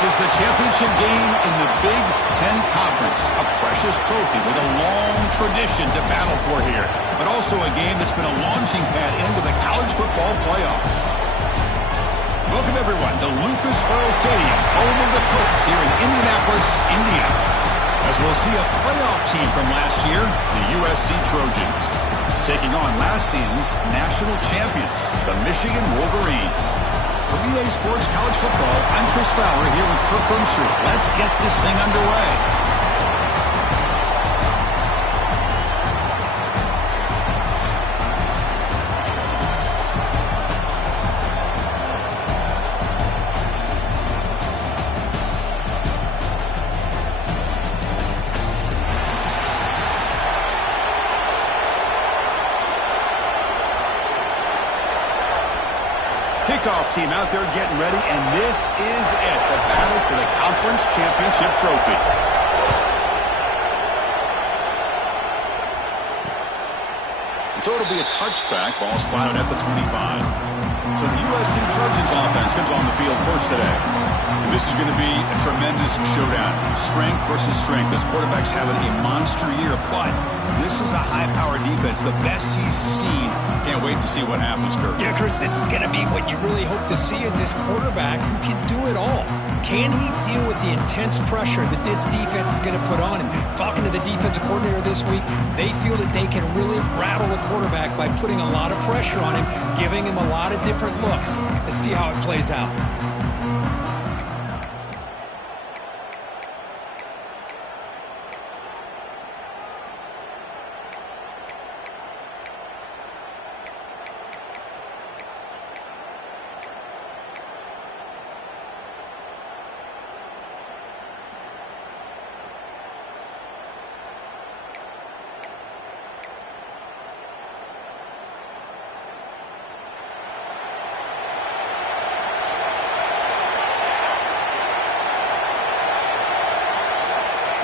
is the championship game in the Big Ten Conference. A precious trophy with a long tradition to battle for here, but also a game that's been a launching pad into the college football playoffs. Welcome, everyone, to Lucas Oil Stadium, home of the Colts here in Indianapolis, Indiana. As we'll see a playoff team from last year, the USC Trojans, taking on last season's national champions, the Michigan Wolverines. For EA Sports College Football, I'm Chris Fowler here with Kirk Herbstreit. Let's get this thing underway. Kickoff team out there getting ready, and this is it, the battle for the conference championship trophy. So it'll be a touchback, ball spotted at the 25. So the USC Trojans offense comes on the field first today. And this is going to be a tremendous showdown. Strength versus strength. This quarterback's having a monster year, but this is a high-powered defense, the best he's seen. Can't wait to see what happens, Kirk. Yeah, Chris, this is going to be what you really hope to see is this quarterback who can do it all. Can he deal with the intense pressure that this defense is going to put on him? Talking to the defensive coordinator this week, they feel that they can really rattle the quarterback by putting a lot of pressure on him, giving him a lot of different looks. Let's see how it plays out.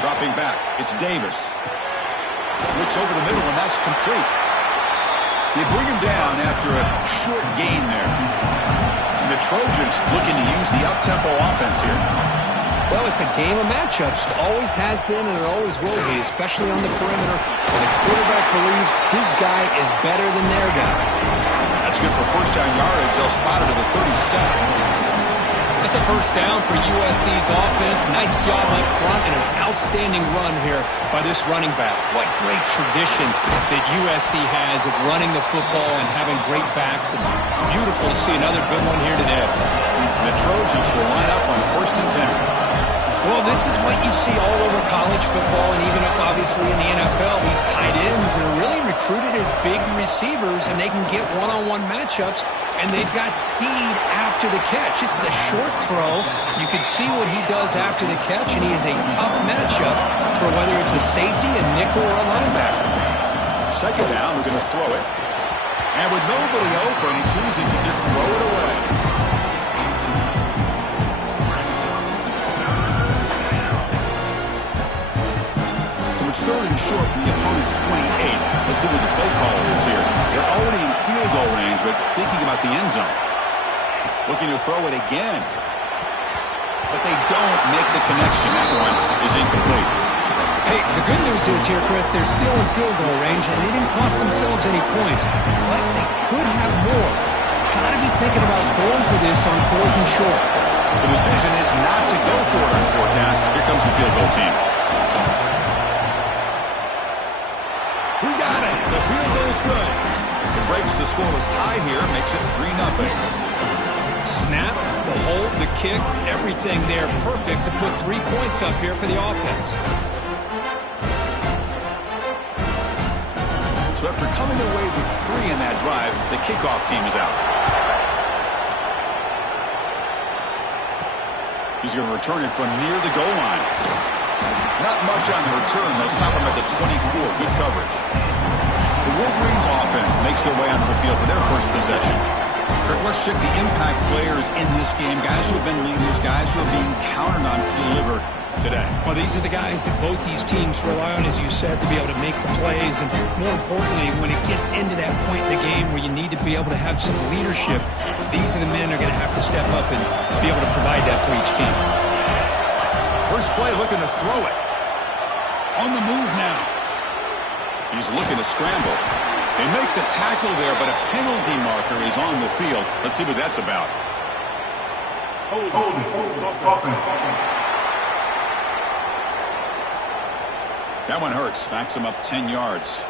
Dropping back, it's Davis. Looks over the middle, and that's complete. They bring him down after a short gain there. And the Trojans looking to use the up-tempo offense here. Well, it's a game of matchups. It always has been, and it always will be, especially on the perimeter. And the quarterback believes his guy is better than their guy. That's good for first-down yardage. They'll spot it at the 37. That's a first down for USC's offense. Nice job up front and an outstanding run here by this running back. What great tradition that USC has of running the football and having great backs. And it's beautiful to see another good one here today. The Trojans will line up on first and 10. Well, this is what you see all over college football and even up, obviously, in the NFL. These tight ends are really recruited as big receivers, and they can get one-on-one matchups, and they've got speed after the catch. This is a short throw. You can see what he does after the catch, and he is a tough matchup for whether it's a safety, a nickel, or a linebacker. Second down, we're going to throw it. And with nobody open, he chooses to just throw it away. It's third and short from the opponent's 28. Let's see what the play call is here. They're already in field goal range, but thinking about the end zone. Looking to throw it again. But they don't make the connection. That one is incomplete. Hey, the good news is here, Chris, they're still in field goal range, and they didn't cost themselves any points. But they could have more. Got to be thinking about going for this on fourth and short. The decision is not to go for it on fourth down. Here comes the field goal team. We got it. The field goal's good. It breaks the scoreless tie here, makes it 3-0. Snap, the hold, the kick, everything there perfect to put 3 points up here for the offense. So after coming away with 3 in that drive, the kickoff team is out. He's going to return it from near the goal line. Not much on the return. They'll stop him at the 24. Good coverage. The Wolverines offense makes their way onto the field for their first possession. Kirk, let's check the impact players in this game. Guys who have been leaders, guys who are being counted on to deliver today. Well, these are the guys that both these teams rely on, as you said, to be able to make the plays. And more importantly, when it gets into that point in the game where you need to be able to have some leadership, these are the men who are going to have to step up and be able to provide that for each team. First play looking to throw it. On the move now. He's looking to scramble. They make the tackle there, but a penalty marker is on the field. Let's see what that's about. That one hurts. Backs him up 10 yards.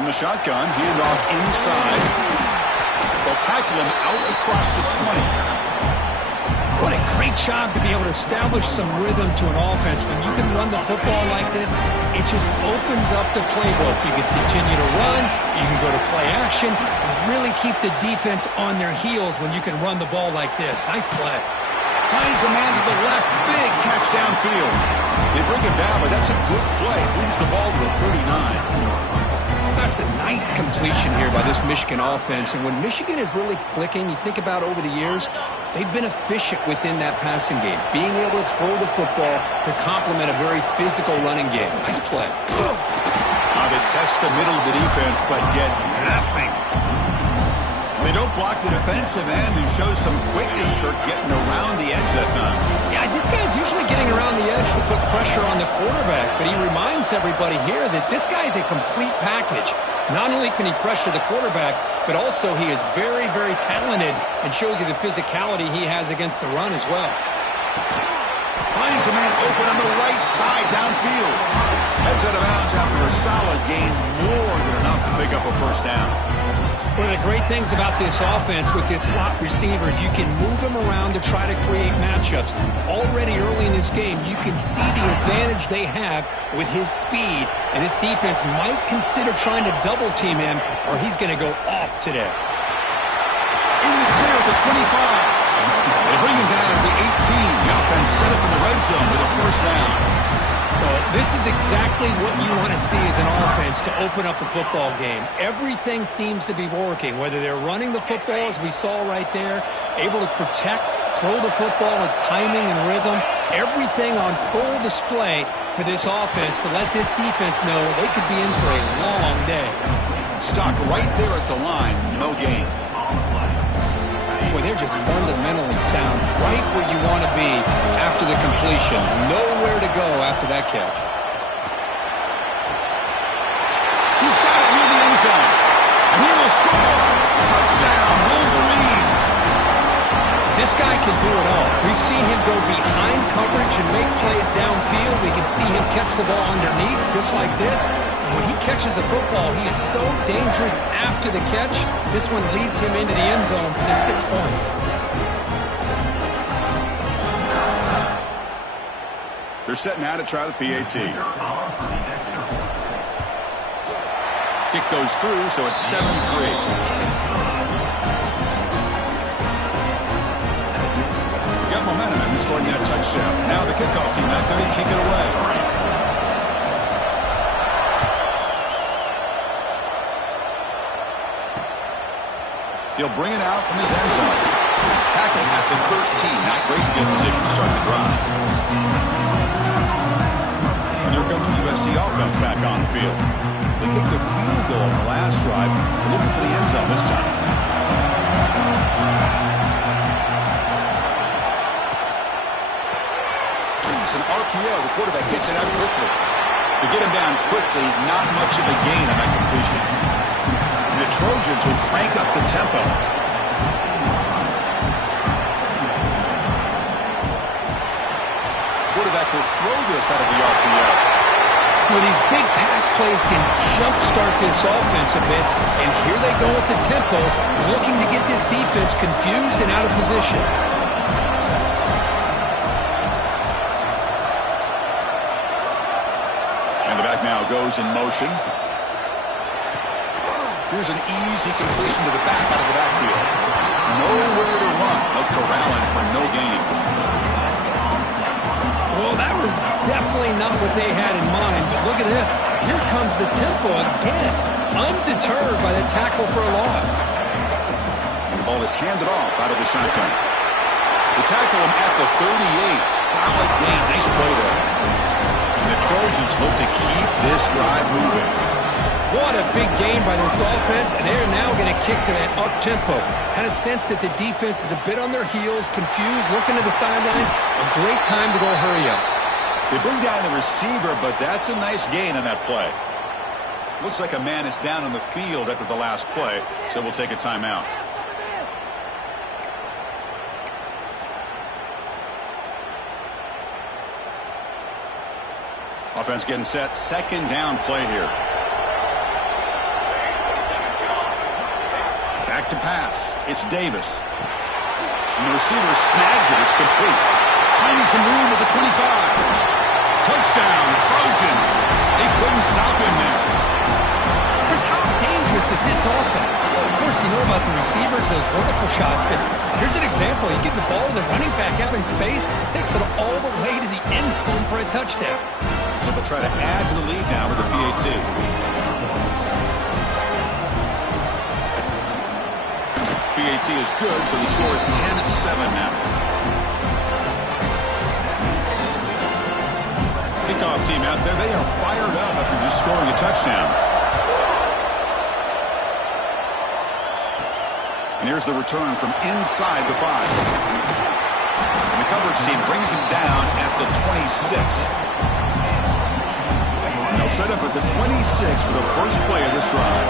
From the shotgun, handoff inside. They'll tackle him out across the 20. What a great job to be able to establish some rhythm to an offense. When you can run the football like this, it just opens up the playbook. You can continue to run. You can go to play action. You really keep the defense on their heels when you can run the ball like this. Nice play. Finds a man to the left. Big catch downfield. They bring him down, but that's a good play. Moves the ball to the 39. That's a nice completion here by this Michigan offense. And when Michigan is really clicking, you think about over the years, they've been efficient within that passing game, being able to throw the football to complement a very physical running game. Nice play. Now they test the middle of the defense, but get nothing. They don't block the defensive end, who shows some quickness, Kirk, getting around the edge that time. Yeah, this guy's usually getting around the edge to put pressure on the quarterback, but he reminds everybody here that this guy's a complete package. Not only can he pressure the quarterback, but also he is very, very talented and shows you the physicality he has against the run as well. Finds a man open on the right side downfield. Heads out of bounds after a solid gain, more than enough to pick up a first down. One of the great things about this offense with this slot receiver is you can move him around to try to create matchups. Already early in this game, you can see the advantage they have with his speed, and this defense might consider trying to double team him, or he's going to go off today. In the clear at the 25. They bring him down at the 18. The offense set up in the red zone with a first down. Well, this is exactly what you want to see as an offense to open up a football game. Everything seems to be working, whether they're running the football, as we saw right there, able to protect, throw the football with timing and rhythm, everything on full display for this offense to let this defense know they could be in for a long day. Stock right there at the line, no gain. Boy, they're just fundamentally sound, right where you want to be after the completion. Nowhere to go after that catch. He's got it near the end zone. And he will score. Touchdown, Wolverines. This guy can do it all. We've seen him go behind coverage and make plays downfield. We can see him catch the ball underneath, just like this. And when he catches a football, he is so dangerous after the catch. This one leads him into the end zone for the 6 points. They're setting out to try the PAT. Kick goes through, so it's 7-3. Got momentum and scoring that touchdown. Now the kickoff team out there to kick it away. He'll bring it out from his end zone. Tackle at the 13. Not great field position to start the drive. And here comes the USC offense back on the field. They kicked a field goal on the last drive. They're looking for the end zone this time. It's an RPO. The quarterback gets it out quickly. To get him down quickly, not much of a gain on that completion. The Trojans will crank up the tempo. Quarterback will throw this out of the RPO. Well, these big pass plays can jumpstart this offense a bit, and here they go at the tempo, looking to get this defense confused and out of position. And the back now goes in motion. Here's an easy completion to the back out of the backfield. Nowhere to run. They'll corral him for no gain. Well, that was definitely not what they had in mind, but look at this. Here comes the tempo again, undeterred by the tackle for a loss. The ball is handed off out of the shotgun. They tackle him at the 38. Solid gain. Nice play there. And the Trojans hope to keep this drive moving. What a big game by this offense, and they're now going to kick to that up-tempo. Kind of sense that the defense is a bit on their heels, confused, looking to the sidelines. A great time to go hurry up. They bring down the receiver, but that's a nice gain on that play. Looks like a man is down on the field after the last play, so we'll take a timeout. Offense getting set. Second down play here. Back to pass. It's Davis. And the receiver snags it. It's complete. Finding some room at the 25. Touchdown, Trojans. They couldn't stop him there. Chris, how dangerous is this offense? Well, of course, you know about the receivers, those vertical shots, but here's an example. You give the ball to the running back out in space, takes it all the way to the end zone for a touchdown. So they'll try to add to the lead now with the PAT. PAT is good, so the score is 10-7 now. Kickoff team out there, they are fired up after just scoring a touchdown. And here's the return from inside the 5. And the coverage team brings him down at the 26. They'll set up at the 26 for the first play of this drive.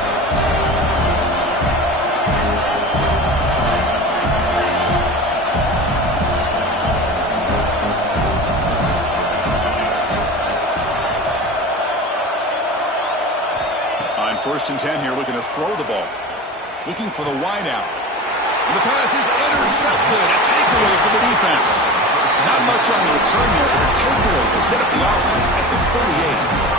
On 1st and 10 here, looking to throw the ball. Looking for the wide out. And the pass is intercepted. A takeaway for the defense. Not much on the return there, but the takeaway will set up the offense at the 38.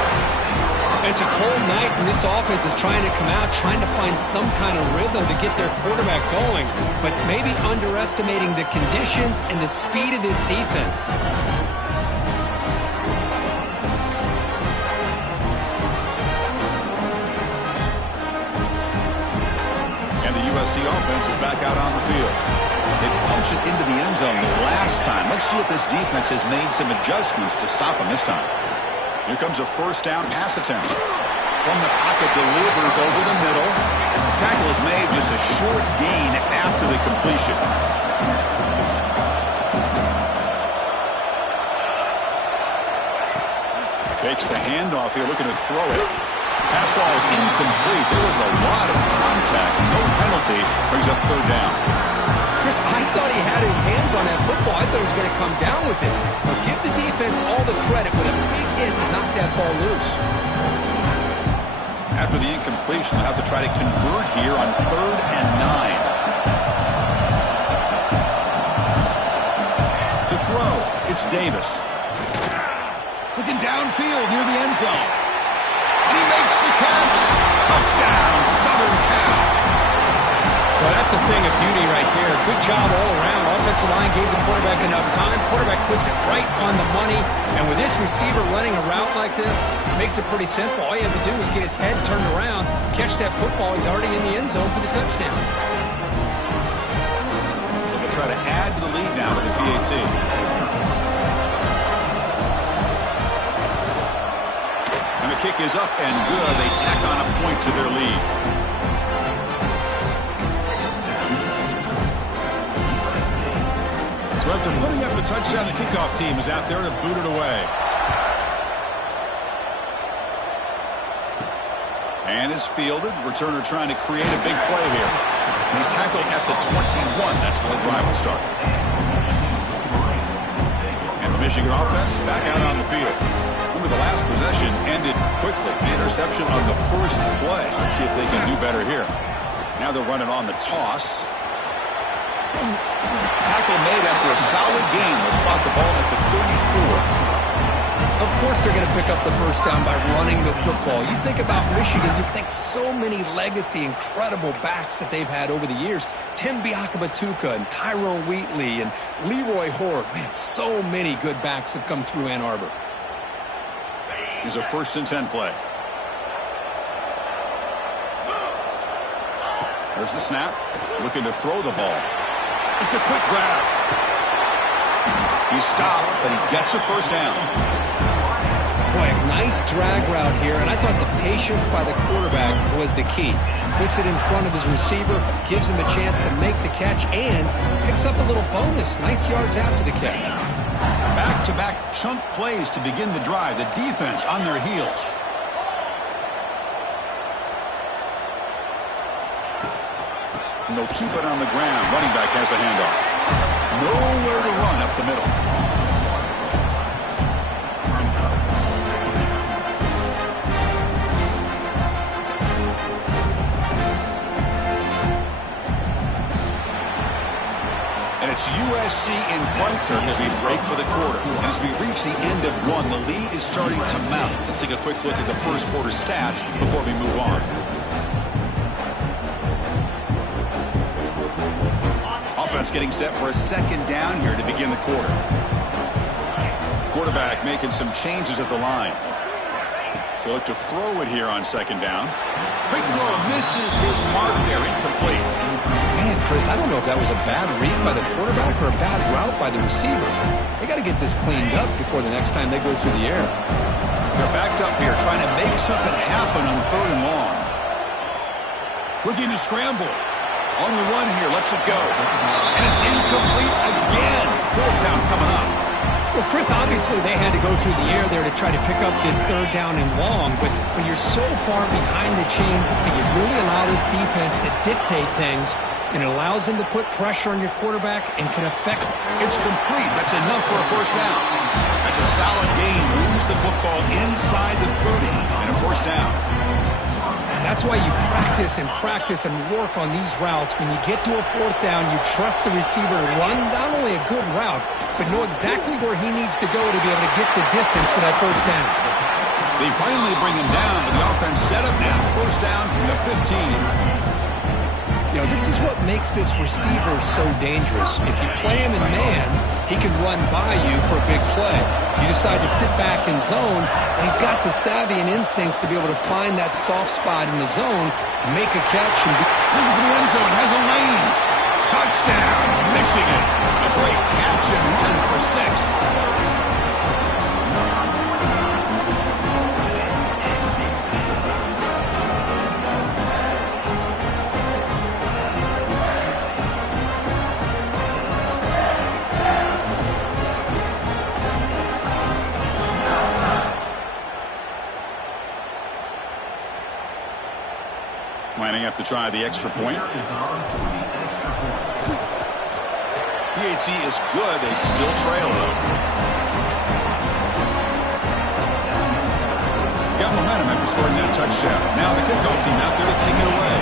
It's a cold night, and this offense is trying to come out, trying to find some kind of rhythm to get their quarterback going, but maybe underestimating the conditions and the speed of this defense. And the USC offense is back out on the field. They punched it into the end zone the last time. Let's see if this defense has made some adjustments to stop them this time. Here comes a first down pass attempt. From the pocket, delivers over the middle. The tackle is made, just a short gain after the completion. Takes the handoff here, looking to throw it. Pass ball is incomplete. There was a lot of contact. No penalty. Brings up 3rd down. Chris, I thought he had his hands on that football. I thought he was going to come down with it. But give the defense all the credit with a big hit to knock that ball loose. After the incompletion, they'll have to try to convert here on 3rd and 9. To throw, it's Davis. Looking downfield near the end zone. And he makes the catch. Touchdown, Southern Cal. Well, that's a thing of beauty right there. Good job all around. Offensive line gave the quarterback enough time. Quarterback puts it right on the money. And with this receiver running a route like this, it makes it pretty simple. All you have to do is get his head turned around, catch that football. He's already in the end zone for the touchdown. They'll try to add to the lead now with the PAT. And the kick is up and good. They tack on a point to their lead. So after putting up the touchdown, the kickoff team is out there to boot it away. And it's fielded. Returner trying to create a big play here. And he's tackled at the 21. That's where the drive will start. And the Michigan offense back out on the field. Remember, the last possession ended quickly. The interception on the first play. Let's see if they can do better here. Now they're running on the toss. Tackle made after a solid game will spot the ball at the 34. Of course they're going to pick up the first down by running the football. You think about Michigan, you think so many legacy, incredible backs that they've had over the years. Tim Biakabatuka and Tyrone Wheatley and Leroy Horde. Man, so many good backs have come through Ann Arbor. Here's a 1st and 10 play. There's the snap. Looking to throw the ball. It's a quick grab. He's stopped, but he gets a first down. Boy, a nice drag route here, and I thought the patience by the quarterback was the key. Puts it in front of his receiver, gives him a chance to make the catch, and picks up a little bonus. Nice yards after the catch. Back-to-back chunk plays to begin the drive. The defense on their heels. And they'll keep it on the ground. Running back has the handoff. Nowhere to run up the middle. And it's USC in front here as we break for the quarter. And as we reach the end of one, the lead is starting to mount. Let's take a quick look at the first quarter stats before we move on. Offense getting set for a 2nd down here to begin the quarter. Quarterback making some changes at the line. He'll look to throw it here on 2nd down. Big throw, misses his mark there, incomplete. Man, Chris, I don't know if that was a bad read by the quarterback or a bad route by the receiver. They got to get this cleaned up before the next time they go through the air. They're backed up here trying to make something happen on 3rd and long. Looking to scramble. On the run here, lets it go. And it's incomplete again. 4th down coming up. Well, Chris, obviously they had to go through the air there to try to pick up this 3rd down and long, but when you're so far behind the chains, and you really allow this defense to dictate things, and it allows them to put pressure on your quarterback and can affect. It's complete. That's enough for a 1st down. That's a solid gain. Moves the football inside the 30 and a 1st down. That's why you practice and work on these routes. When you get to a 4th down, you trust the receiver to run not only a good route, but know exactly where he needs to go to be able to get the distance for that 1st down. They finally bring him down, but the offense set up now. 1st down from the 15. You know, this is what makes this receiver so dangerous. If you play him in man, he can run by you for a big play. You decide to sit back in zone, and he's got the savvy and instincts to be able to find that soft spot in the zone, make a catch, and looking for the end zone, has a lane. Touchdown, Michigan. A great catch and run for 6. Lining up to try the extra point. PHC is good. They still trail, though. Got momentum after scoring that touchdown. Now the kickoff team out there to kick it away.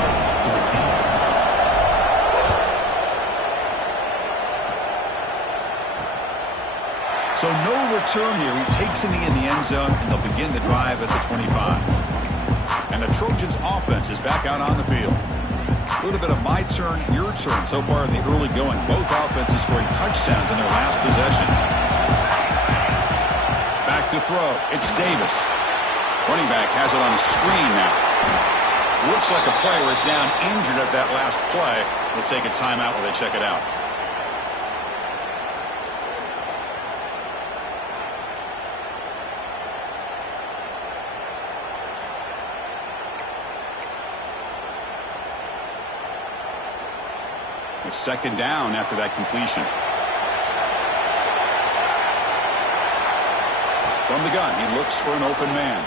So no return here. He takes it in the end zone, and they'll begin the drive at the 25. And the Trojans' offense is back out on the field. A little bit of my turn, your turn so far in the early going. Both offenses scoring touchdowns in their last possessions. Back to throw. It's Davis. Running back has it on a screen now. Looks like a player is down injured at that last play. We'll take a timeout while they check it out. It's 2nd down after that completion. From the gun, he looks for an open man.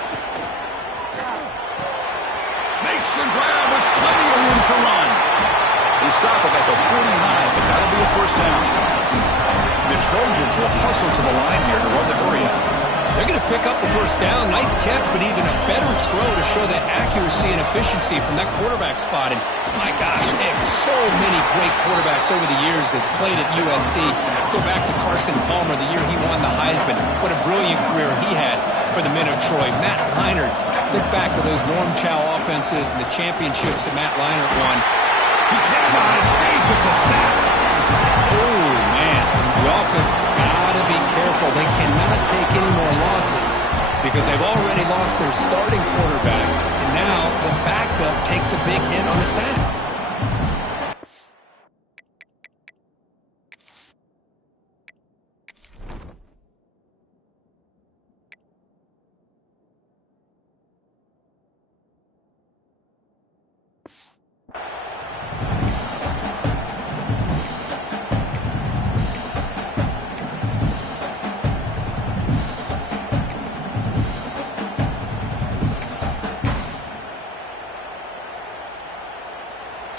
Makes the grab with plenty of room to run. They stop him at the 49, but that'll be a 1st down. The Trojans will hustle to the line here to run the hurry up. They're going to pick up the 1st down. Nice catch, but even a better throw to show that accuracy and efficiency from that quarterback spot. And my gosh, they have so many great quarterbacks over the years that played at USC. Go back to Carson Palmer, the year he won the Heisman. What a brilliant career he had. for the men of Troy. Matt Leinart. Look back to those Ncaa offenses and the championships that Matt Leinart won. He cannot escape. It's a sack. Oh, man. The offense has got to be careful. They cannot take any more losses because they've already lost their starting quarterback, and now the backup takes a big hit on the sack.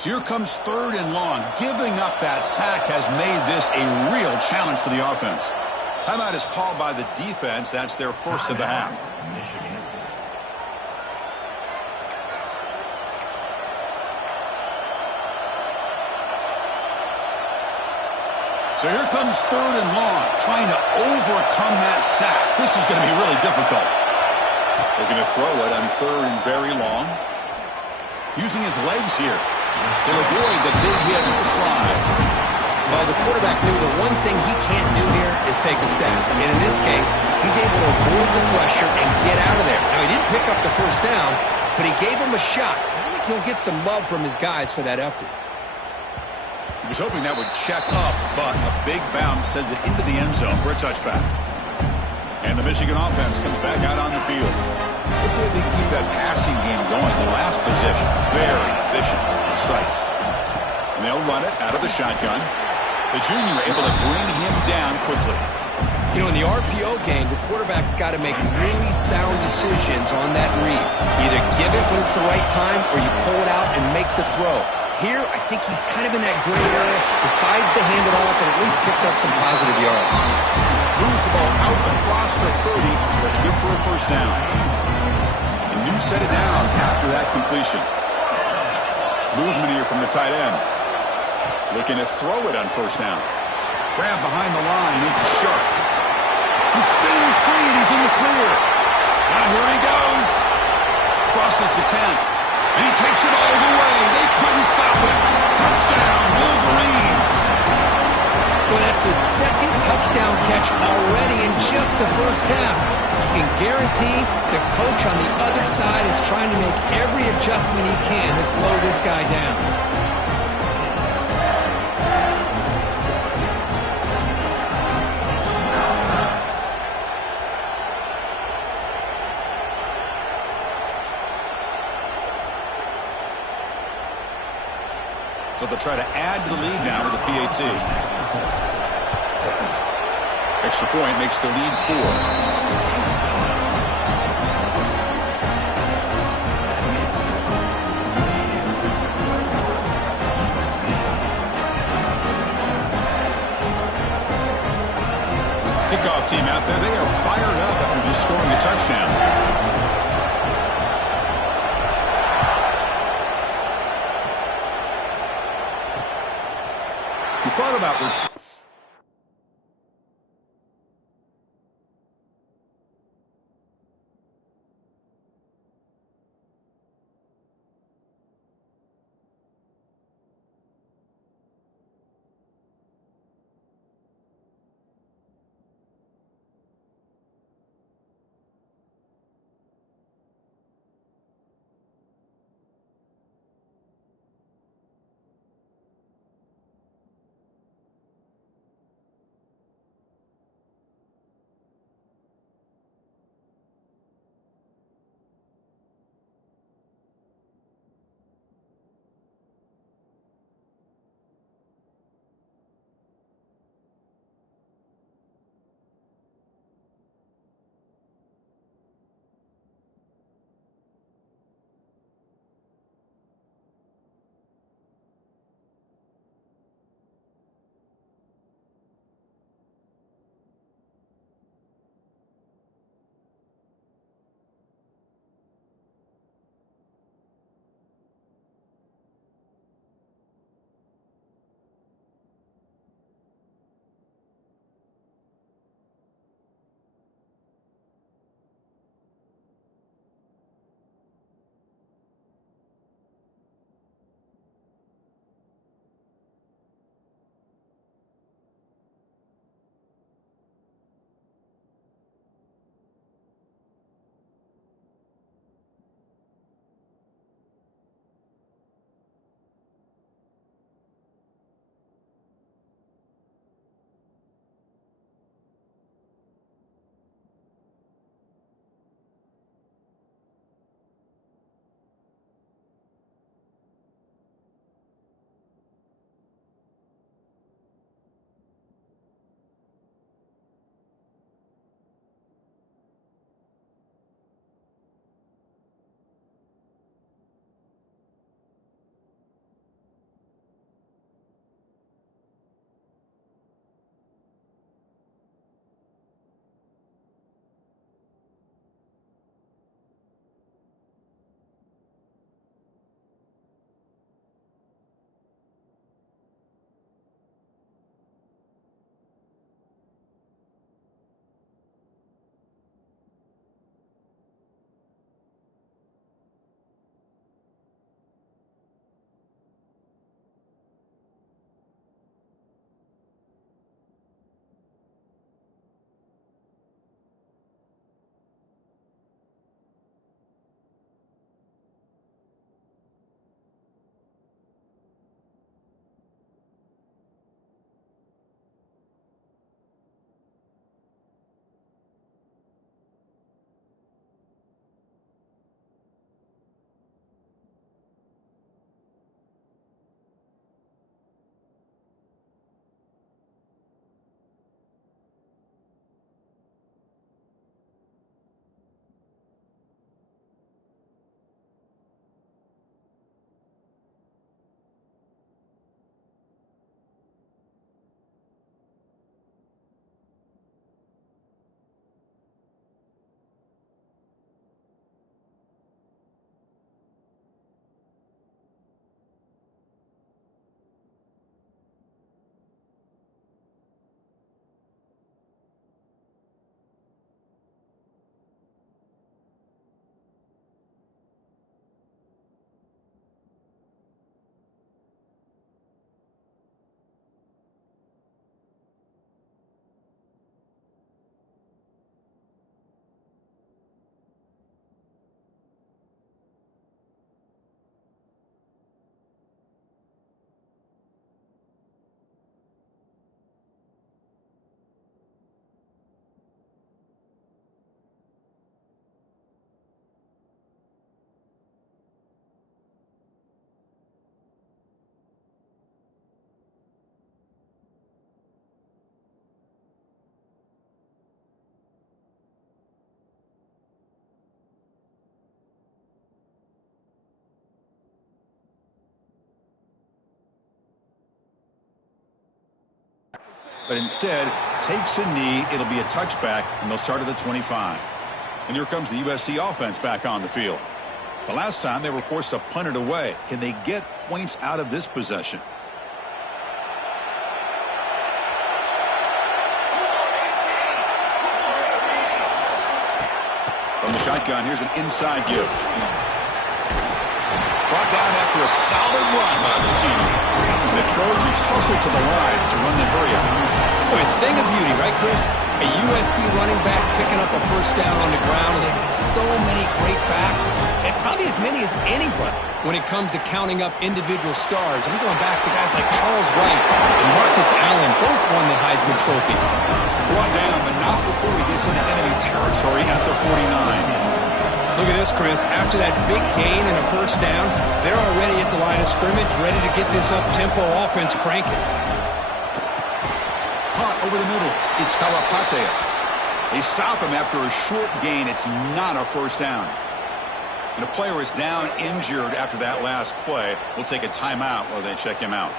So here comes 3rd and long. Giving up that sack has made this a real challenge for the offense. Timeout is called by the defense. That's their first of the half. So here comes 3rd and long, trying to overcome that sack. This is going to be really difficult. Looking to throw it on 3rd and very long. Using his legs here. He'll avoid the big hit with the slide. Well, the quarterback knew the one thing he can't do here is take a sack. And in this case, he's able to avoid the pressure and get out of there. Now, he didn't pick up the first down, but he gave him a shot. I think he'll get some love from his guys for that effort. He was hoping that would check up, but a big bounce sends it into the end zone for a touchback. And the Michigan offense comes back out on the field. Let's see if they can keep that passing game going. The last possession, very efficient, precise. And they'll run it out of the shotgun. The junior able to bring him down quickly. You know, in the RPO game, the quarterback's got to make really sound decisions on that read. Either give it when it's the right time or you pull it out and make the throw. Here, I think he's kind of in that gray area, decides to hand it off and at least picked up some positive yards. Moves the ball out across the 30. That's good for a first down. A new set of downs after that completion. Movement here from the tight end. Looking to throw it on first down. Grab behind the line. It's Sharp. He spins free and he's in the clear. Now here he goes. Crosses the 10. And he takes it all the way. They couldn't stop him. Touchdown, Wolverines. Well, that's his second touchdown catch already in just the first half. You can guarantee the coach on the other side is trying to make every adjustment he can to slow this guy down. So they'll try to add to the lead now with the PAT. Extra point makes the lead 4. Kickoff team out there, they are fired up after just scoring a touchdown. You thought about but instead takes a knee. It'll be a touchback, and they'll start at the 25. And here comes the USC offense back on the field. The last time they were forced to punt it away. Can they get points out of this possession? From the shotgun, here's an inside give. Brought down after a solid run by the senior. And the Trojans hustle to the line to run the hurry-up. Boy, a thing of beauty, right, Chris? A USC running back picking up a first down on the ground, and they've got so many great backs, and probably as many as anybody when it comes to counting up individual stars. I'm going back to guys like Charles Wright and Marcus Allen, both won the Heisman Trophy. Brought down, but not before he gets into enemy territory at the 49. Look at this, Chris. After that big gain and a first down, they're already at the line of scrimmage, ready to get this up-tempo offense cranking. Punt over the middle. It's Karapateas. They stop him after a short gain. It's not a first down. And a player is down injured after that last play. We'll take a timeout while they check him out.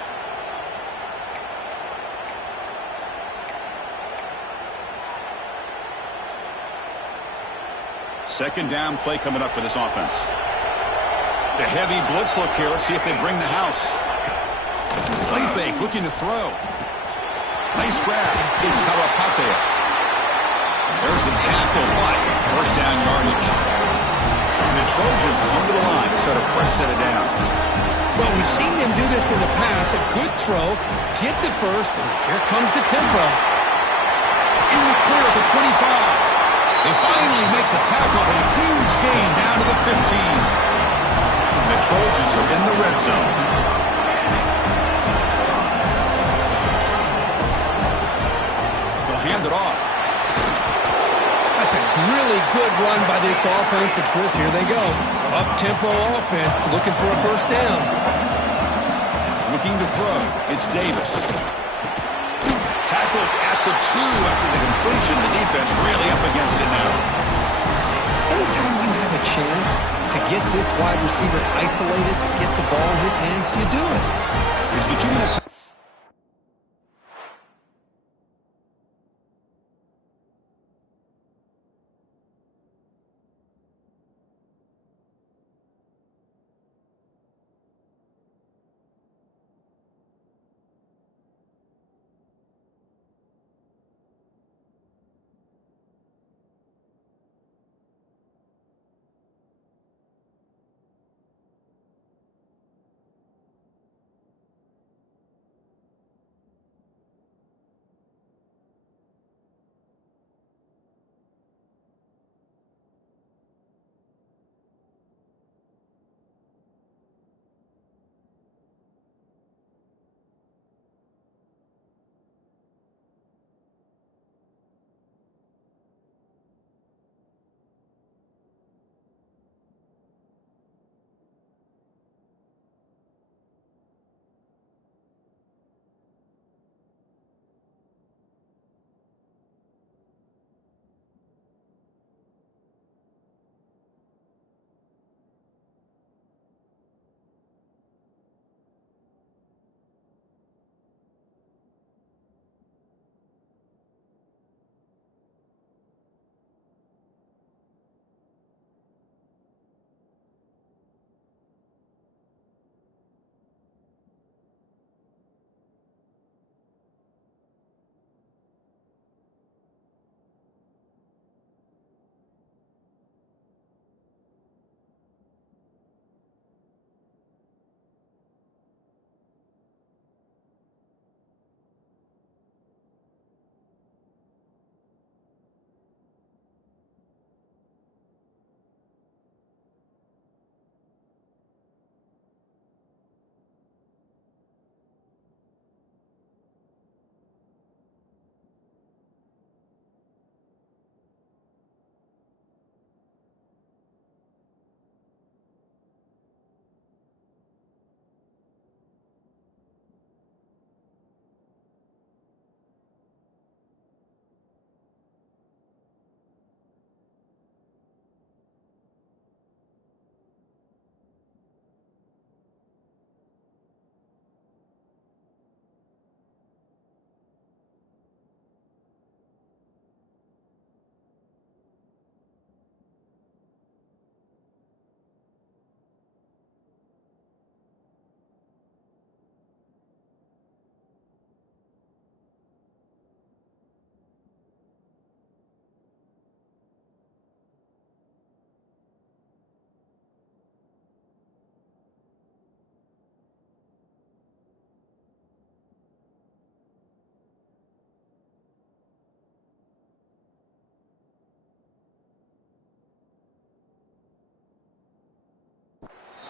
Second down play coming up for this offense. It's a heavy blitz look here. Let's see if they bring the house. Play fake, looking to throw. Nice grab. It's Karapateas. There's the tackle, but first down yardage. And the Trojans come to the line to set a fresh set of downs. Well, we've seen them do this in the past. A good throw, get the first, and here comes the tempo. In the clear at the 25. They finally make the tackle, but a huge gain down to the 15. And the Trojans are in the red zone. They'll hand it off. That's a really good run by this offense. And Chris, here they go. Up-tempo offense looking for a first down. Looking to throw. It's Davis. Tackled at the 2 after the completion. The defense really up against it now. Anytime you have a chance to get this wide receiver isolated, to get the ball in his hands, you do it. It's the 2-minute time.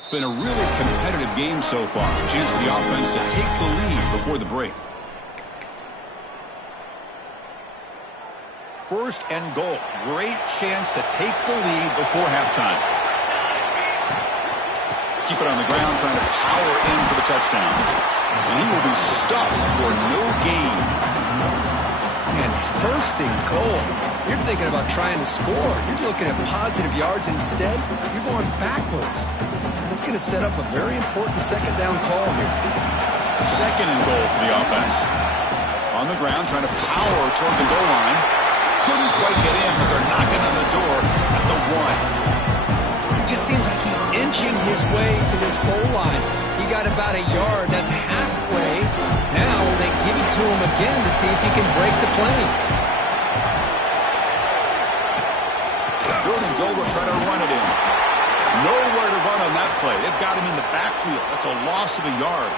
It's been a really competitive game so far. A chance for the offense to take the lead before the break. First and goal. Great chance to take the lead before halftime. Keep it on the ground, trying to power in for the touchdown. And he will be stuffed for no gain. Man, it's first and goal. You're thinking about trying to score. You're looking at positive yards. Instead, you're going backwards. That's going to set up a very important second down call here. Second and goal for the offense. On the ground, trying to power toward the goal line. Couldn't quite get in, but they're knocking on the door at the 1. It just seems like he's inching his way to this goal line. He got about a yard. That's halfway. Now they give it to him again to see if he can break the play. Third and goal, will try to run it in. Nowhere to run on that play. They've got him in the backfield. That's a loss of a yard.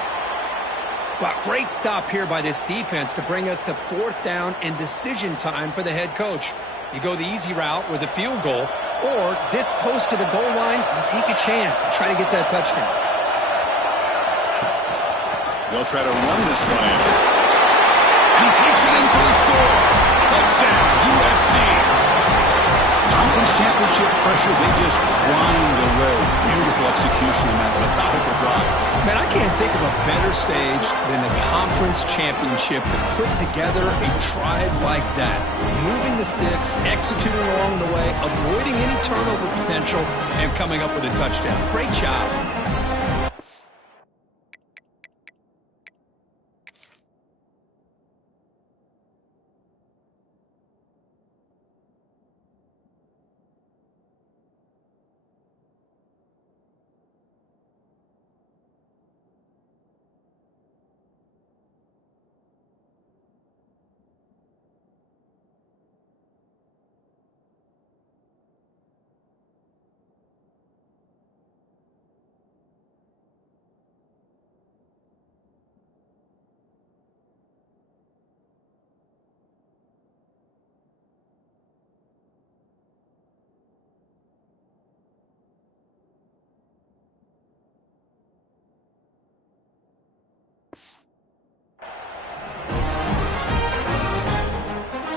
Wow, great stop here by this defense to bring us to fourth down and decision time for the head coach. You go the easy route with a field goal, or this close to the goal line, you take a chance and try to get that touchdown. They'll try to run this one in. And he takes it in for the score. Touchdown, USC. Conference championship pressure, they just grind away. Beautiful execution on that methodical drive. Man, I can't think of a better stage than the conference championship to put together a drive like that. Moving the sticks, executing along the way, avoiding any turnover potential, and coming up with a touchdown. Great job.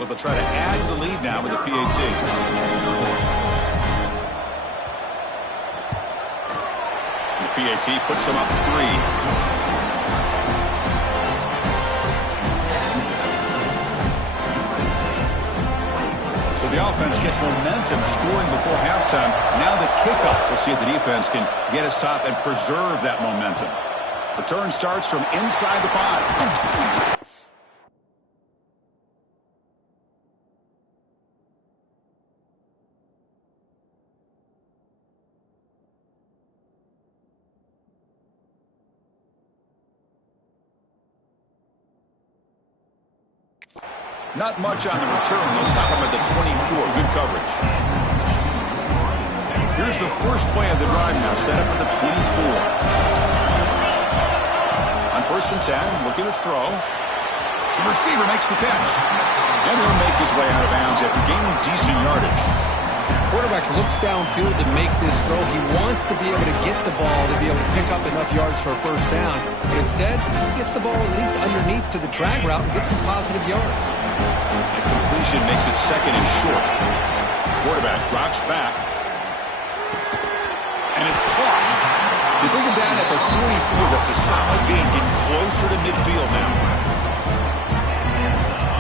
So they'll try to add to the lead now with the PAT. And the PAT puts them up 3. So the offense gets momentum scoring before halftime. Now the kickoff. We'll see if the defense can get a stop and preserve that momentum. Return starts from inside the 5. Not much on the return. They'll stop him at the 24. Good coverage. Here's the first play of the drive now. Set up at the 24. On first and 10, looking to throw. The receiver makes the catch. And he'll make his way out of bounds after gaining decent yardage. Quarterback looks downfield to make this throw. He wants to be able to get the ball to be able to pick up enough yards for a first down. But instead, he gets the ball at least underneath to the drag route and gets some positive yards. The completion makes it second and short. Quarterback drops back. And it's caught. They bring him down at the 44. That's a solid gain, getting closer to midfield now.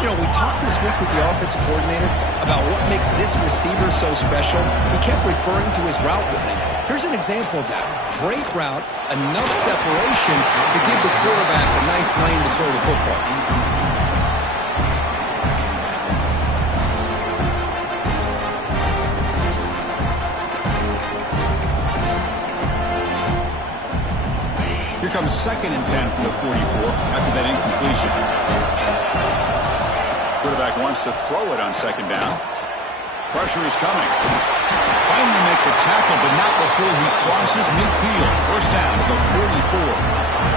You know, we talked this week with the offensive coordinator about what makes this receiver so special. He kept referring to his route running. Here's an example of that. Great route, enough separation to give the quarterback a nice lane to throw the football. Here comes second and 10 from the 44 after that incompletion. Quarterback wants to throw it on second down. Pressure is coming. Finally make the tackle, but not before he crosses midfield. First down at the 44.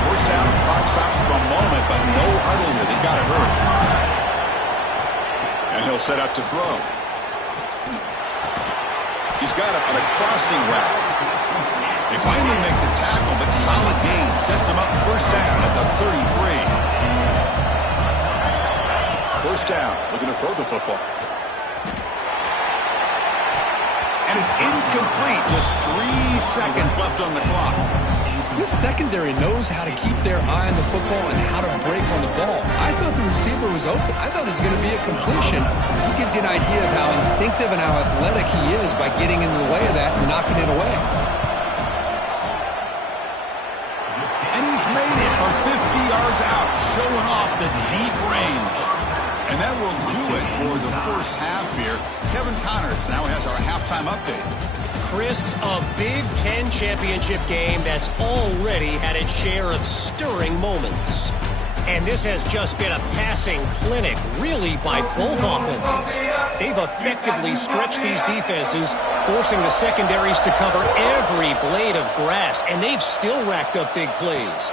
First down, clock stops for a moment, but no huddle here. They've got to hurry. And he'll set up to throw. He's got it on a crossing route. They finally make the tackle, but solid gain sets them up first down at the 33. First down, looking to throw the football. And it's incomplete. Just 3 seconds left on the clock. This secondary knows how to keep their eye on the football and how to break on the ball. I thought the receiver was open. I thought it was going to be a completion. He gives you an idea of how instinctive and how athletic he is by getting in the way of that and knocking it away. And he's made it from 50 yards out, showing off the deep range. And that will do it for the first half here. Kevin Connors now has our halftime update. Chris, a Big Ten championship game that's already had its share of stirring moments. And this has just been a passing clinic, really, by both offenses. They've effectively stretched these defenses, forcing the secondaries to cover every blade of grass, and they've still racked up big plays.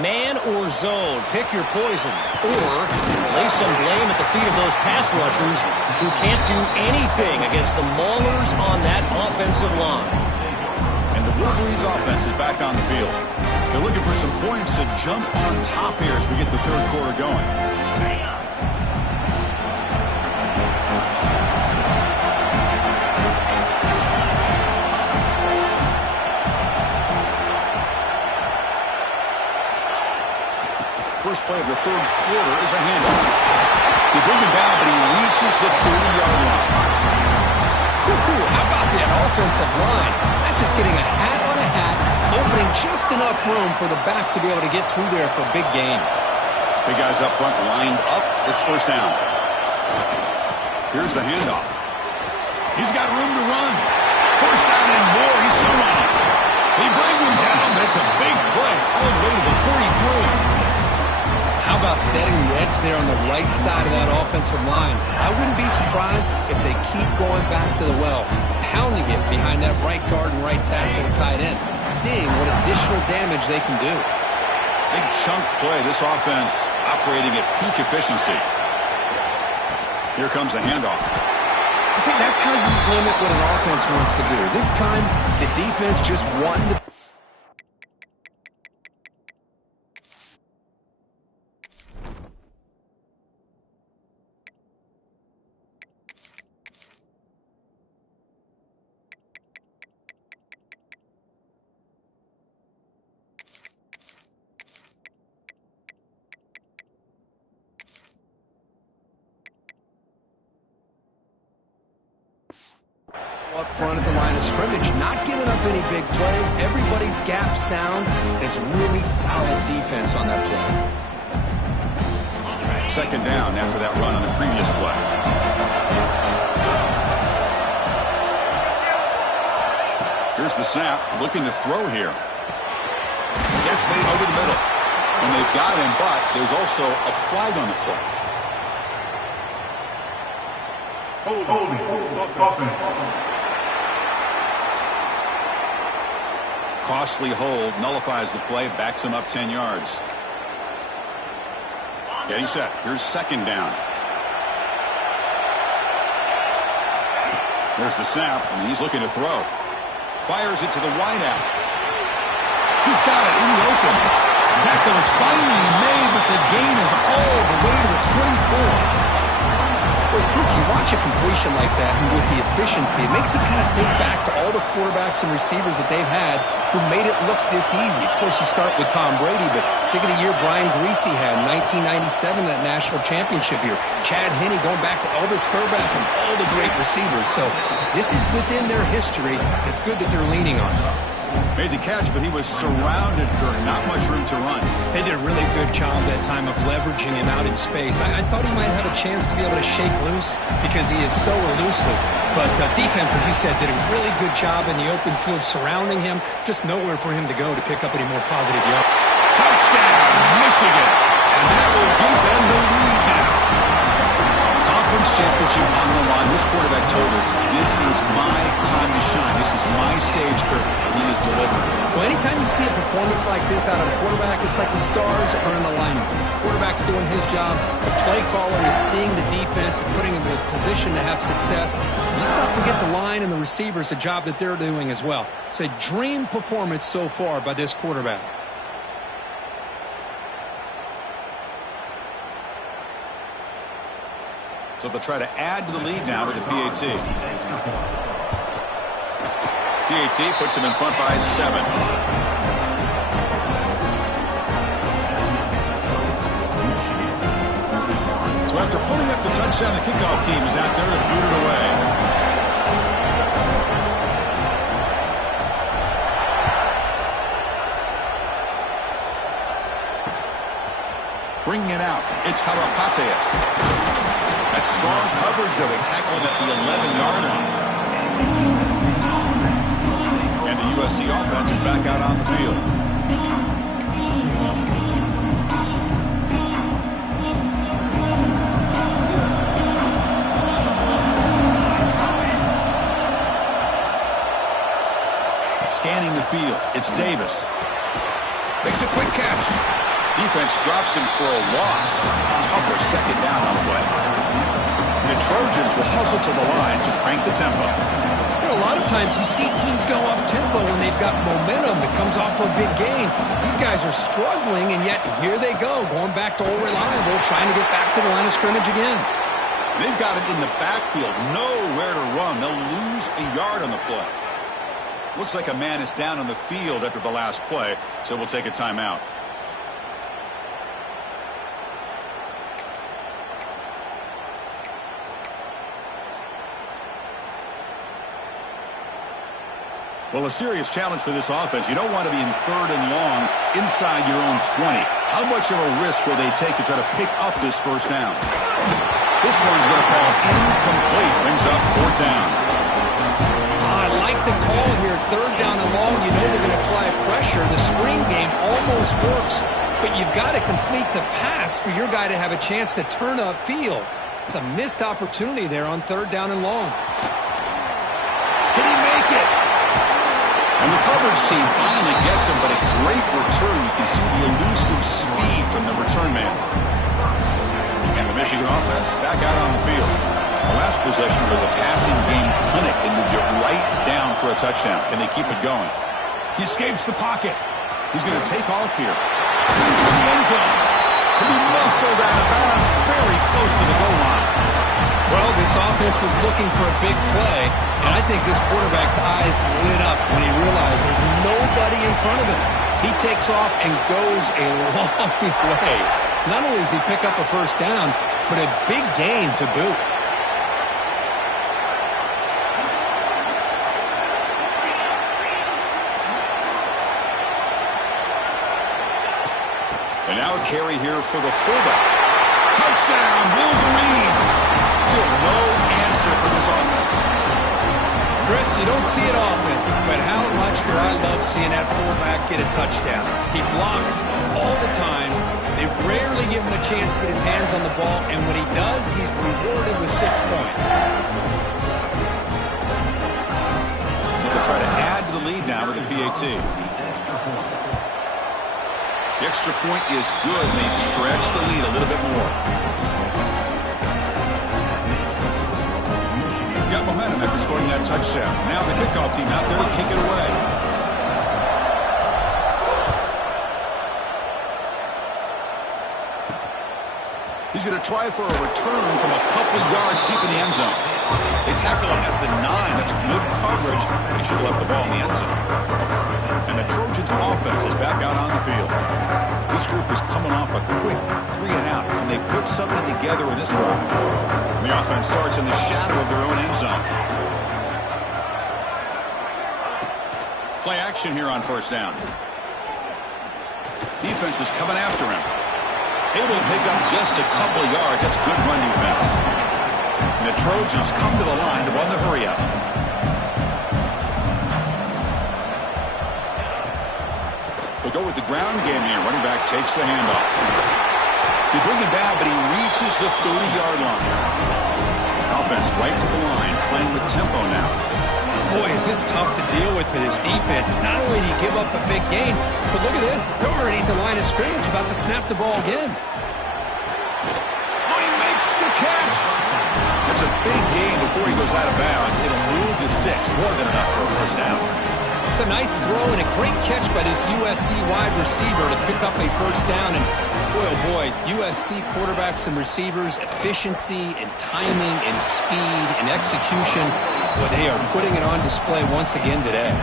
Man or zone, pick your poison. Or lay some blame at the feet of those pass rushers who can't do anything against the maulers on that offensive line. And the Wolverines offense is back on the field. They're looking for some points to jump on top here as we get the third quarter going. First play of the third quarter is a handoff. They bring him down, but he reaches the 30-yard line. How about that offensive line? That's just getting a hat on a hat, opening just enough room for the back to be able to get through there for a big gain. Big guys up front lined up. It's first down. Here's the handoff. He's got room to run. First down and more. He's still on it. They bring him down, but it's a big play all the way to the 43. How about setting the edge there on the right side of that offensive line? I wouldn't be surprised if they keep going back to the well, pounding it behind that right guard and right tackle and tight end, seeing what additional damage they can do. Big chunk play. This offense operating at peak efficiency. Here comes the handoff. See, that's how you limit what an offense wants to do. This time, the defense just wanted to... up front at the line of scrimmage, not giving up any big plays. Everybody's gap sound. It's really solid defense on that play. Second down after that run on the previous play. Here's the snap, looking to throw here. Catch made over the middle. And they've got him, but there's also a flag on the play. Holding. Costly hold, nullifies the play, backs him up 10 yards. Getting set. Here's second down. There's the snap, and he's looking to throw. Fires it to the wideout. He's got it in the open. Tackle is finally made, but the gain is all the way to the 24. Well, Chris, you watch a completion like that, and with the efficiency, it makes you kind of think back to all the quarterbacks and receivers that they've had who made it look this easy. Of course, you start with Tom Brady, but think of the year Brian Griese had, 1997, that national championship year. Chad Henne going back to Elvis Grbac and all the great receivers. So this is within their history. It's good that they're leaning on it. Made the catch, but he was surrounded for not much room to run. They did a really good job that time of leveraging him out in space. I thought he might have a chance to be able to shake loose because he is so elusive. But defense, as you said, did a really good job in the open field surrounding him. Just nowhere for him to go to pick up any more positive yards. Touchdown, Michigan. And that will give them the lead now. Conference championship on the line. This quarterback told us, this is my time to shine. This is my stage, Kirk, and he is delivering. Well, anytime you see a performance like this out of a quarterback, it's like the stars are in alignment. The quarterback's doing his job. The play caller is seeing the defense and putting him in a position to have success. Let's not forget the line and the receivers, the job that they're doing as well. It's a dream performance so far by this quarterback. So they'll try to add to the lead now with the PAT. PAT puts them in front by 7. So after putting up the touchdown, the kickoff team is out there to boot it away. Bringing it out, it's Karapateas. That's strong coverage, though. They tackle him at the 11-yard line. And the USC offense is back out on the field. Scanning the field, it's Davis. Makes a quick catch. Defense drops him for a loss. Tougher second down on the way. The Trojans will hustle to the line to crank the tempo. You know, a lot of times you see teams go up-tempo when they've got momentum that comes off for a big game. These guys are struggling, and yet here they go, going back to old reliable, trying to get back to the line of scrimmage again. They've got it in the backfield, nowhere to run. They'll lose a yard on the play. Looks like a man is down on the field after the last play, so we'll take a timeout. Well, a serious challenge for this offense. You don't want to be in 3rd and long inside your own 20. How much of a risk will they take to try to pick up this first down? This one's going to fall incomplete. Brings up 4th down. I like the call here. 3rd down and long. You know they're going to apply pressure. The screen game almost works, but you've got to complete the pass for your guy to have a chance to turn upfield. It's a missed opportunity there on 3rd down and long. Can he make it? And the coverage team finally gets him, but a great return. You can see the elusive speed from the return man. And the Michigan offense back out on the field. The last possession was a passing game clinic. They moved it right down for a touchdown. Can they keep it going? He escapes the pocket. He's going to take off here. Into the end zone. Can be muscled out of bounds very close to the goal line. Well, this offense was looking for a big play, and I think this quarterback's eyes lit up when he realized there's nobody in front of him. He takes off and goes a long way. Not only does he pick up a first down, but a big gain to boot. And now a carry here for the fullback. Touchdown, Wolverines! Still no answer for this offense. Chris, you don't see it often, but how much do I love seeing that fullback get a touchdown. He blocks all the time. They rarely give him a chance to get his hands on the ball, and when he does, he's rewarded with 6 points. They'll try to add to the lead now with a PAT. The extra point is good, and they stretch the lead a little bit more. Got momentum after scoring that touchdown. Now the kickoff team out there to kick it away. He's going to try for a return from a couple yards deep in the end zone. They tackle him at the 9. That's good coverage, but he should have left the ball in the end zone. And the Trojans offense is back out on the field. This group is coming off a quick 3-and-out. Can they put something together in this drive? The offense starts in the shadow of their own end zone. Play action here on first down. Defense is coming after him. Able to pick up just a couple of yards. That's good run defense. And the Trojans come to the line to run the hurry up. They go with the ground game here. Running back takes the handoff. They bring him down, but he reaches the 30-yard line. Offense right to the line, playing with tempo now. Boy, is this tough to deal with for this defense. Not only do you give up a big gain, but look at this. They're already at the line of scrimmage, about to snap the ball again. Oh, he makes the catch. That's a big gain before he goes out of bounds. It'll move the sticks. More than enough for a first down. It's a nice throw and a great catch by this USC wide receiver to pick up a first down. And boy, oh boy, USC quarterbacks and receivers, efficiency and timing and speed and execution. Boy, they are putting it on display once again today.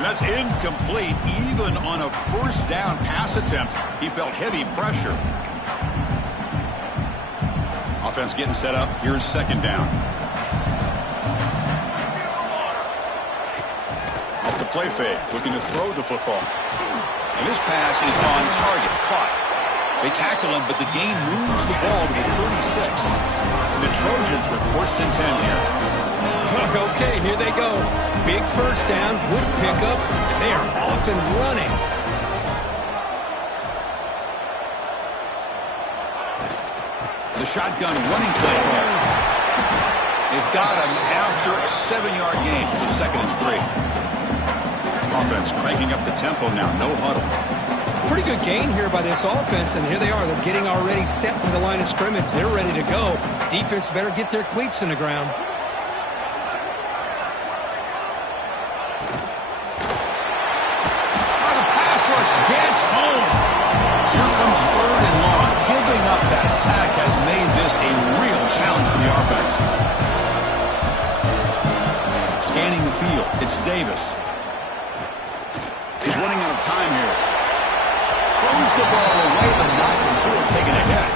That's incomplete. Even on a first down pass attempt, he felt heavy pressure. Offense getting set up. Here's second down. Off the play fake, looking to throw the football. And this pass is on target, caught. They tackle him, but the gain moves the ball to the 36. And the Trojans with first and 10 here. Okay, here they go. Big first down, good pickup, and they are off and running. The shotgun running play call. They've got him after a 7-yard gain, so second and 3. Offense cranking up the tempo now, no huddle. Pretty good gain here by this offense, and here they are. They're getting already set to the line of scrimmage. They're ready to go. Defense better get their cleats in the ground. The pass rush gets home. So here comes third and long. Giving up that sack has made this a real challenge for the offense. Scanning the field, it's Davis. He's running out of time here. Throws the ball away, but not before taking a hit.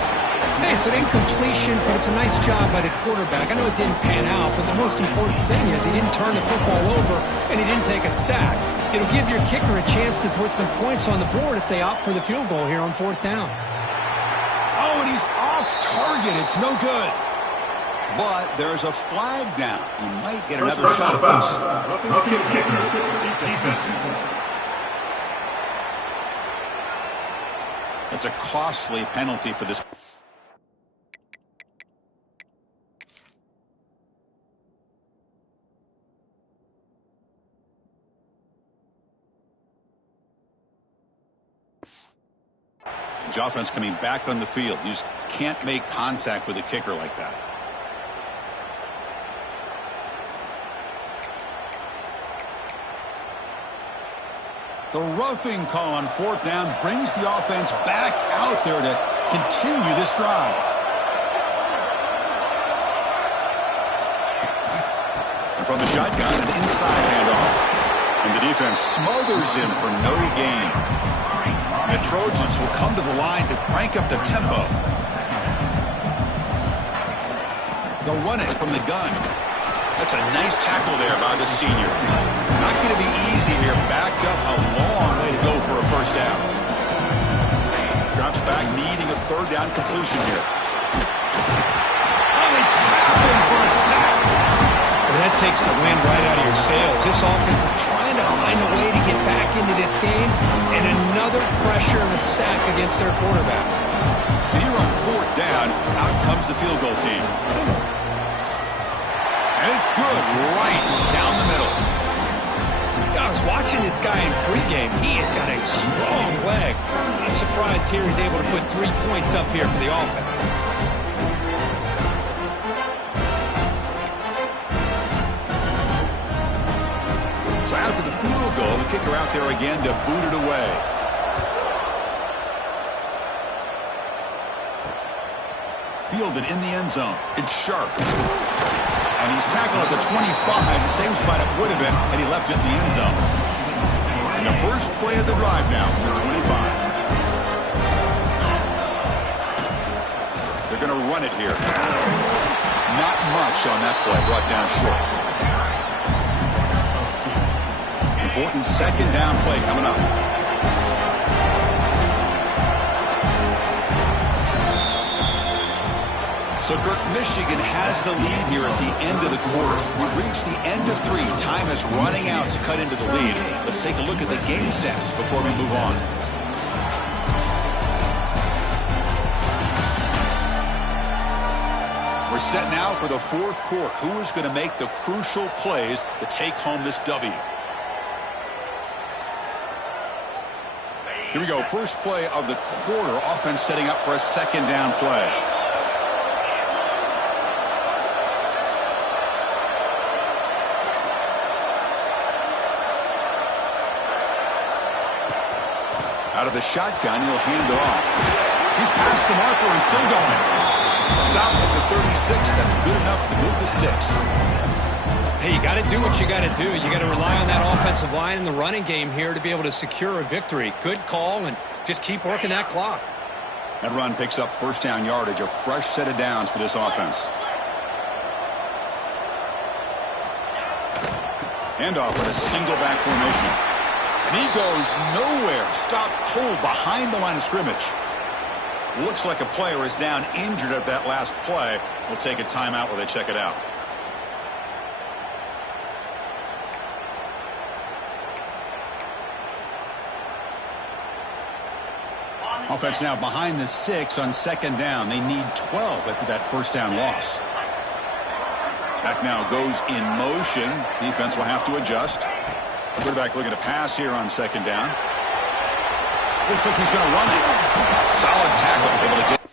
Hey, it's an incompletion, but it's a nice job by the quarterback. I know it didn't pan out, but the most important thing is he didn't turn the football over and he didn't take a sack. It'll give your kicker a chance to put some points on the board if they opt for the field goal here on fourth down. Oh, and he's off target. It's no good. But there's a flag down. He might get another shot at this. It's a costly penalty for this. The offense coming back on the field. You just can't make contact with a kicker like that. The roughing call on fourth down brings the offense back out there to continue this drive. And from the shotgun, an inside handoff. And the defense smothers him for no gain. And the Trojans will come to the line to crank up the tempo. They'll run it from the gun. That's a nice tackle there by the senior. Not going to be easy here. Backed up a long way to go for a first down. Drops back, needing a third down completion here. Oh, they trap him for a sack. Well, that takes the wind right out of your sails. This offense is trying to find a way to get back into this game, and another pressure and a sack against their quarterback. So here on fourth down, out comes the field goal team. And it's good right down the middle. I was watching this guy in pregame. He has got a strong leg. I'm surprised here he's able to put 3 points up here for the offense. So after the field goal, the kicker out there again to boot it away. Fielded in the end zone. It's Sharp. And he's tackled at the 25, the same spot it would have been had he left it in the end zone. And the first play of the drive now from the 25. They're going to run it here. Not much on that play, brought down short. Important second down play coming up. So, Kirk, Michigan has the lead here at the end of the quarter. We've reached the end of 3. Time is running out to cut into the lead. Let's take a look at the game stats before we move on. We're set now for the fourth quarter. Who is going to make the crucial plays to take home this W? Here we go. First play of the quarter. Offense setting up for a second down play. Out of the shotgun, he'll hand it off. He's past the marker and still going. Stop at the 36. That's good enough to move the sticks. Hey, you got to do what you got to do. You got to rely on that offensive line in the running game here to be able to secure a victory. Good call, and just keep working that clock. That run picks up first down yardage, a fresh set of downs for this offense. Handoff in a single back formation. And he goes nowhere. Stop pulled behind the line of scrimmage. Looks like a player is down injured at that last play. We'll take a timeout while they check it out. Offense now behind the 6 on second down. They need 12 after that first down loss. Back now goes in motion. Defense will have to adjust. Quarterback looking to pass here on second down. Looks like he's going to run it. Solid tackle. Able to get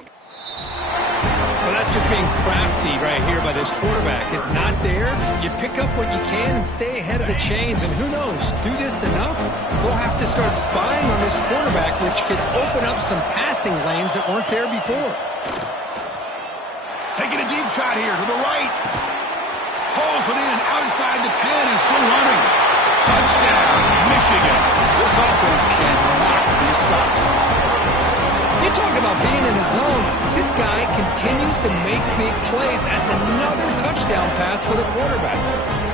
Well, that's just being crafty right here by this quarterback. It's not there. You pick up what you can and stay ahead of the chains. And who knows, do this enough, they'll have to start spying on this quarterback, which could open up some passing lanes that weren't there before. Taking a deep shot here to the right. Pulls it in outside the 10 and still running. Touchdown, Michigan. This offense cannot be stopped. You talk about being in the zone. This guy continues to make big plays. That's another touchdown pass for the quarterback.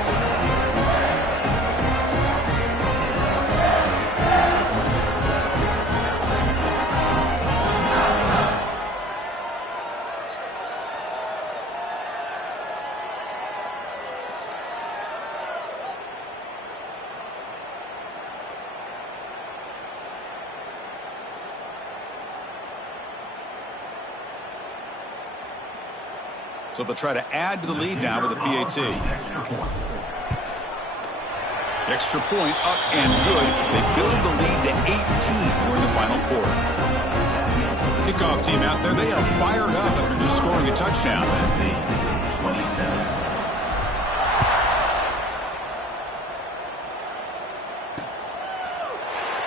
So they'll try to add to the lead now with a PAT. Extra point up and good. They build the lead to 18 during the final quarter. Kickoff team out there. They are fired up after just scoring a touchdown.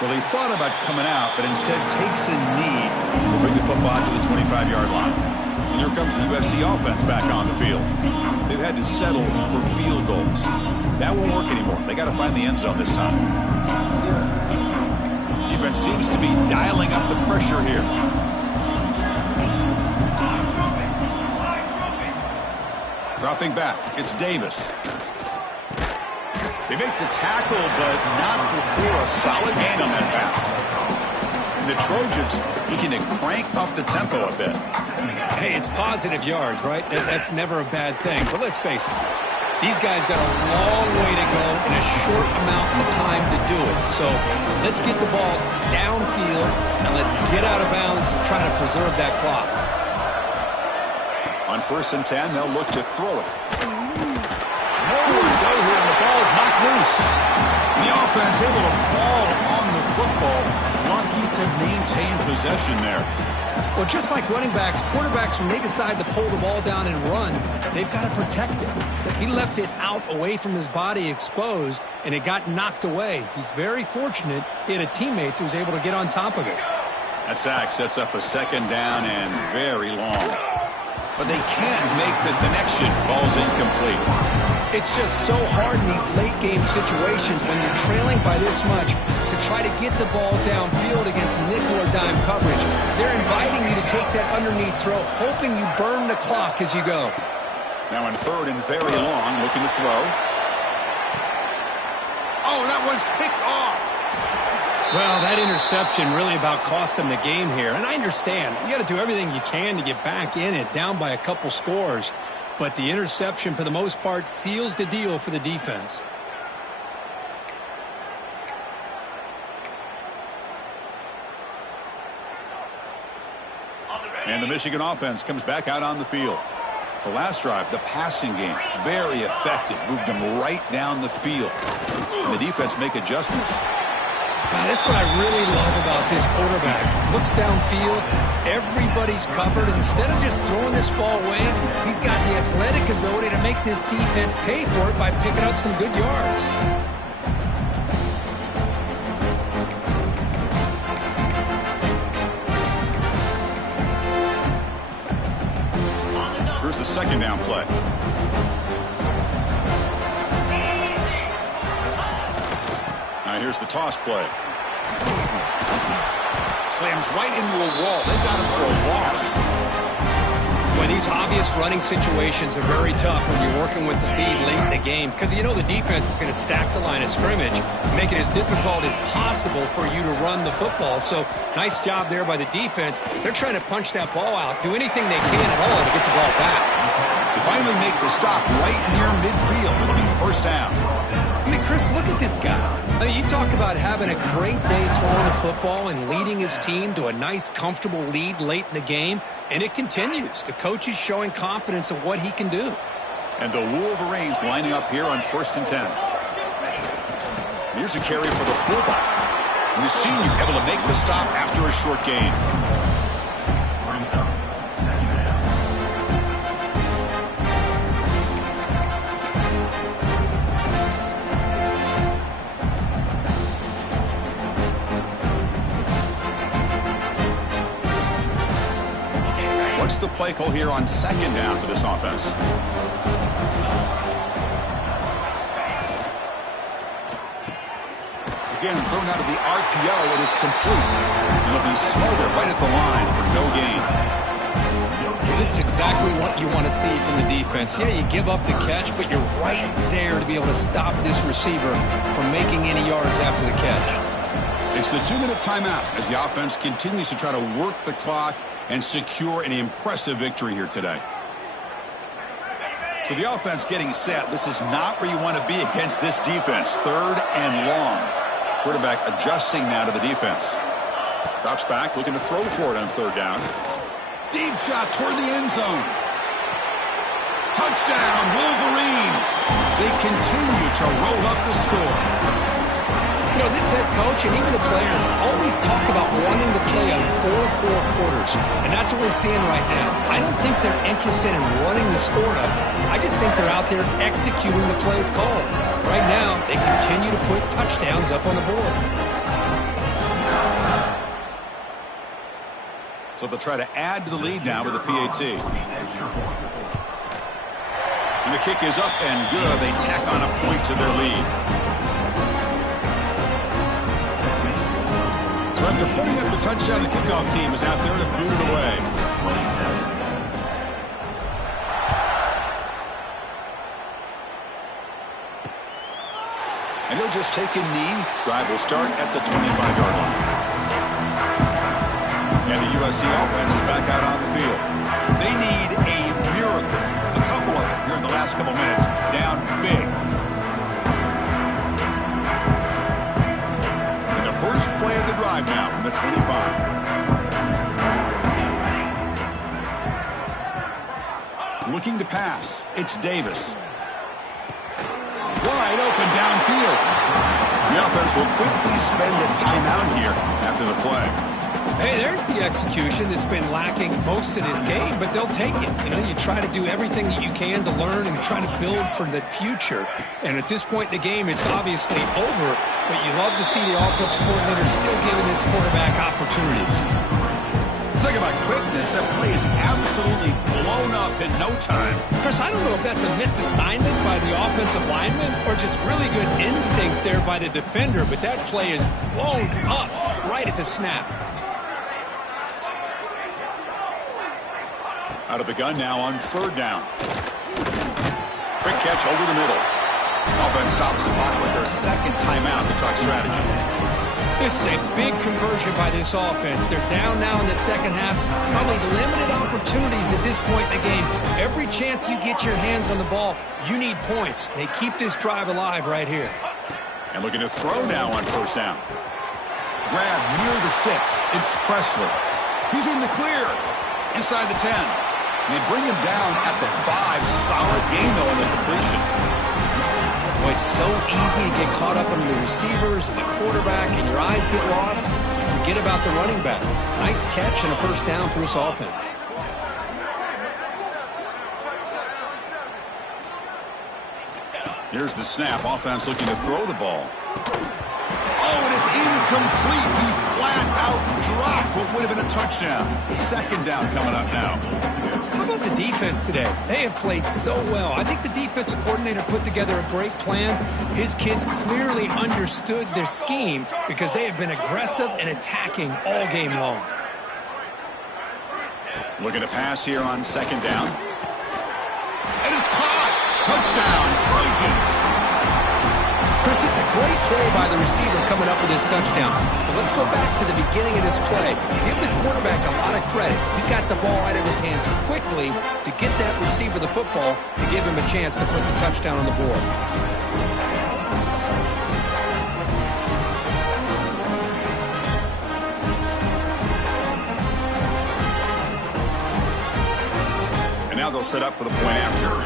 Well, he thought about coming out, but instead takes a knee to bring the football to the 25-yard line. And here comes the USC offense back on the field. They've had to settle for field goals. That won't work anymore. They got to find the end zone this time. Defense seems to be dialing up the pressure here. Dropping back, it's Davis. They make the tackle, but not before a solid gain on that pass. The Trojans looking to crank up the tempo a bit. Hey, it's positive yards, right? That's never a bad thing. But let's face it, these guys got a long way to go in a short amount of time to do it. So let's get the ball downfield, and let's get out of bounds to try to preserve that clock. On 1st and 10, they'll look to throw it. Nowhere to go here, and the ball is knocked loose. The offense able to fall on the football, lucky to maintain possession there. Well, just like running backs, quarterbacks, when they decide to pull the ball down and run, they've got to protect it. He left it out away from his body exposed, and it got knocked away. He's very fortunate he had a teammate who was able to get on top of it. That sack sets up a 2nd down and very long. But they can't make the connection. Ball's incomplete. It's just so hard in these late-game situations when you're trailing by this much to try to get the ball downfield against nickel or dime coverage. They're inviting you to take that underneath throw, hoping you burn the clock as you go. Now in 3rd and very long, looking to throw. Oh, that one's picked off. Well, that interception really about cost them the game here. And I understand. You got to do everything you can to get back in it, down by a couple scores. But the interception, for the most part, seals the deal for the defense. And the Michigan offense comes back out on the field. The last drive, the passing game, very effective. Moved them right down the field. And the defense make adjustments. That's what I really love about this quarterback. Looks downfield, everybody's covered. Instead of just throwing this ball away, he's got the athletic ability to make this defense pay for it by picking up some good yards. Here's the 2nd down play. Now here's the toss play. Slams right into a wall. They've got him for a loss. When these obvious running situations are very tough when you're working with the lead late in the game, because you know the defense is going to stack the line of scrimmage, make it as difficult as possible for you to run the football. So nice job there by the defense. They're trying to punch that ball out, do anything they can at all to get the ball back. They finally make the stop right near midfield. It'll be 1st down. I mean, Chris, look at this guy. I mean, you talk about having a great day throwing the football and leading his team to a nice, comfortable lead late in the game, and it continues. The coach is showing confidence of what he can do. And the Wolverines lining up here on 1st and 10. Here's a carry for the fullback. And the senior able to make the stop after a short gain. what's the play call here on second down for this offense? Again, thrown out of the RPO, it is complete. It'll be smothered right at the line for no gain. This is exactly what you want to see from the defense. Yeah, you give up the catch, but you're right there to be able to stop this receiver from making any yards after the catch. It's the 2-minute timeout as the offense continues to try to work the clock and secure an impressive victory here today. So the offense getting set. This is not where you want to be against this defense. 3rd and long. Quarterback adjusting now to the defense. Drops back, looking to throw for it on 3rd down. Deep shot toward the end zone. Touchdown, Wolverines. They continue to roll up the score. You know, this head coach and even the players always talk about wanting to play a 4-4 quarters, and that's what we're seeing right now. I don't think they're interested in running the score up. I just think they're out there executing the plays called. Right now, they continue to put touchdowns up on the board. So they'll try to add to the lead now with a PAT. And the kick is up and good. They tack on a point to their lead. So after putting up the touchdown, the kickoff team is out there to boot it away. And he'll just take a knee. Drive will start at the 25-yard line. And the USC offense is back out on the field. They need a miracle. A couple of them here in the last couple minutes. Down big. And the first play of the drive now from the 25. Looking to pass. It's Davis. Wide open downfield. The offense will quickly spend a timeout here after the play. Hey, there's the execution that's been lacking most of this game, but they'll take it. You know, you try to do everything that you can to learn and try to build for the future. And at this point in the game, it's obviously over, but you love to see the offensive coordinator still giving this quarterback opportunities. Talk about quickness. That play is absolutely blown up in no time. Chris, I don't know if that's a misassignment by the offensive lineman or just really good instincts there by the defender, but that play is blown up right at the snap. Out of the gun now on 3rd down. Quick catch over the middle. Offense stops the clock with their 2nd timeout to talk strategy. This is a big conversion by this offense. They're down now in the second half. Probably limited opportunities at this point in the game. Every chance you get your hands on the ball, you need points. They keep this drive alive right here. And looking to throw now on 1st down. Grab near the sticks. It's Presley. He's in the clear. Inside the 10. And they bring him down at the 5. Solid gain, though, on the completion. Boy, it's so easy to get caught up in the receivers and the quarterback, and your eyes get lost. You forget about the running back. Nice catch and a 1st down for this offense. Here's the snap. Offense looking to throw the ball. Oh, and it's incomplete. He flat out dropped what would have been a touchdown. 2nd down coming up now. How about the defense today? They have played so well. I think the defensive coordinator put together a great plan. His kids clearly understood their scheme because they have been aggressive and attacking all game long. Looking to pass here on 2nd down. And it's caught. Touchdown, Trojans. Chris, this is a great play by the receiver coming up with this touchdown. But let's go back to the beginning of this play. Give the quarterback a lot of credit. He got the ball out of his hands quickly to get that receiver the football to give him a chance to put the touchdown on the board. And now they'll set up for the point after.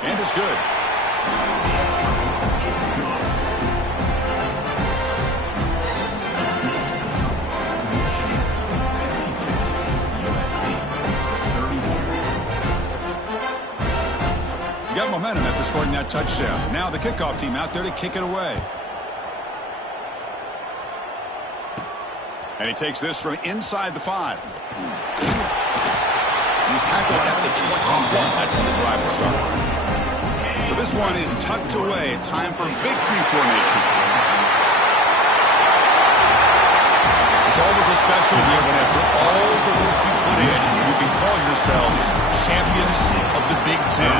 And it's good. You got momentum after scoring that touchdown. Now the kickoff team out there to kick it away. And he takes this from inside the 5. He's tackled at the 21. That's when the drive will start. So this one is tucked away. Time for victory formation. It's always a special year when after all the work you put in, you can call yourselves champions of the Big Ten.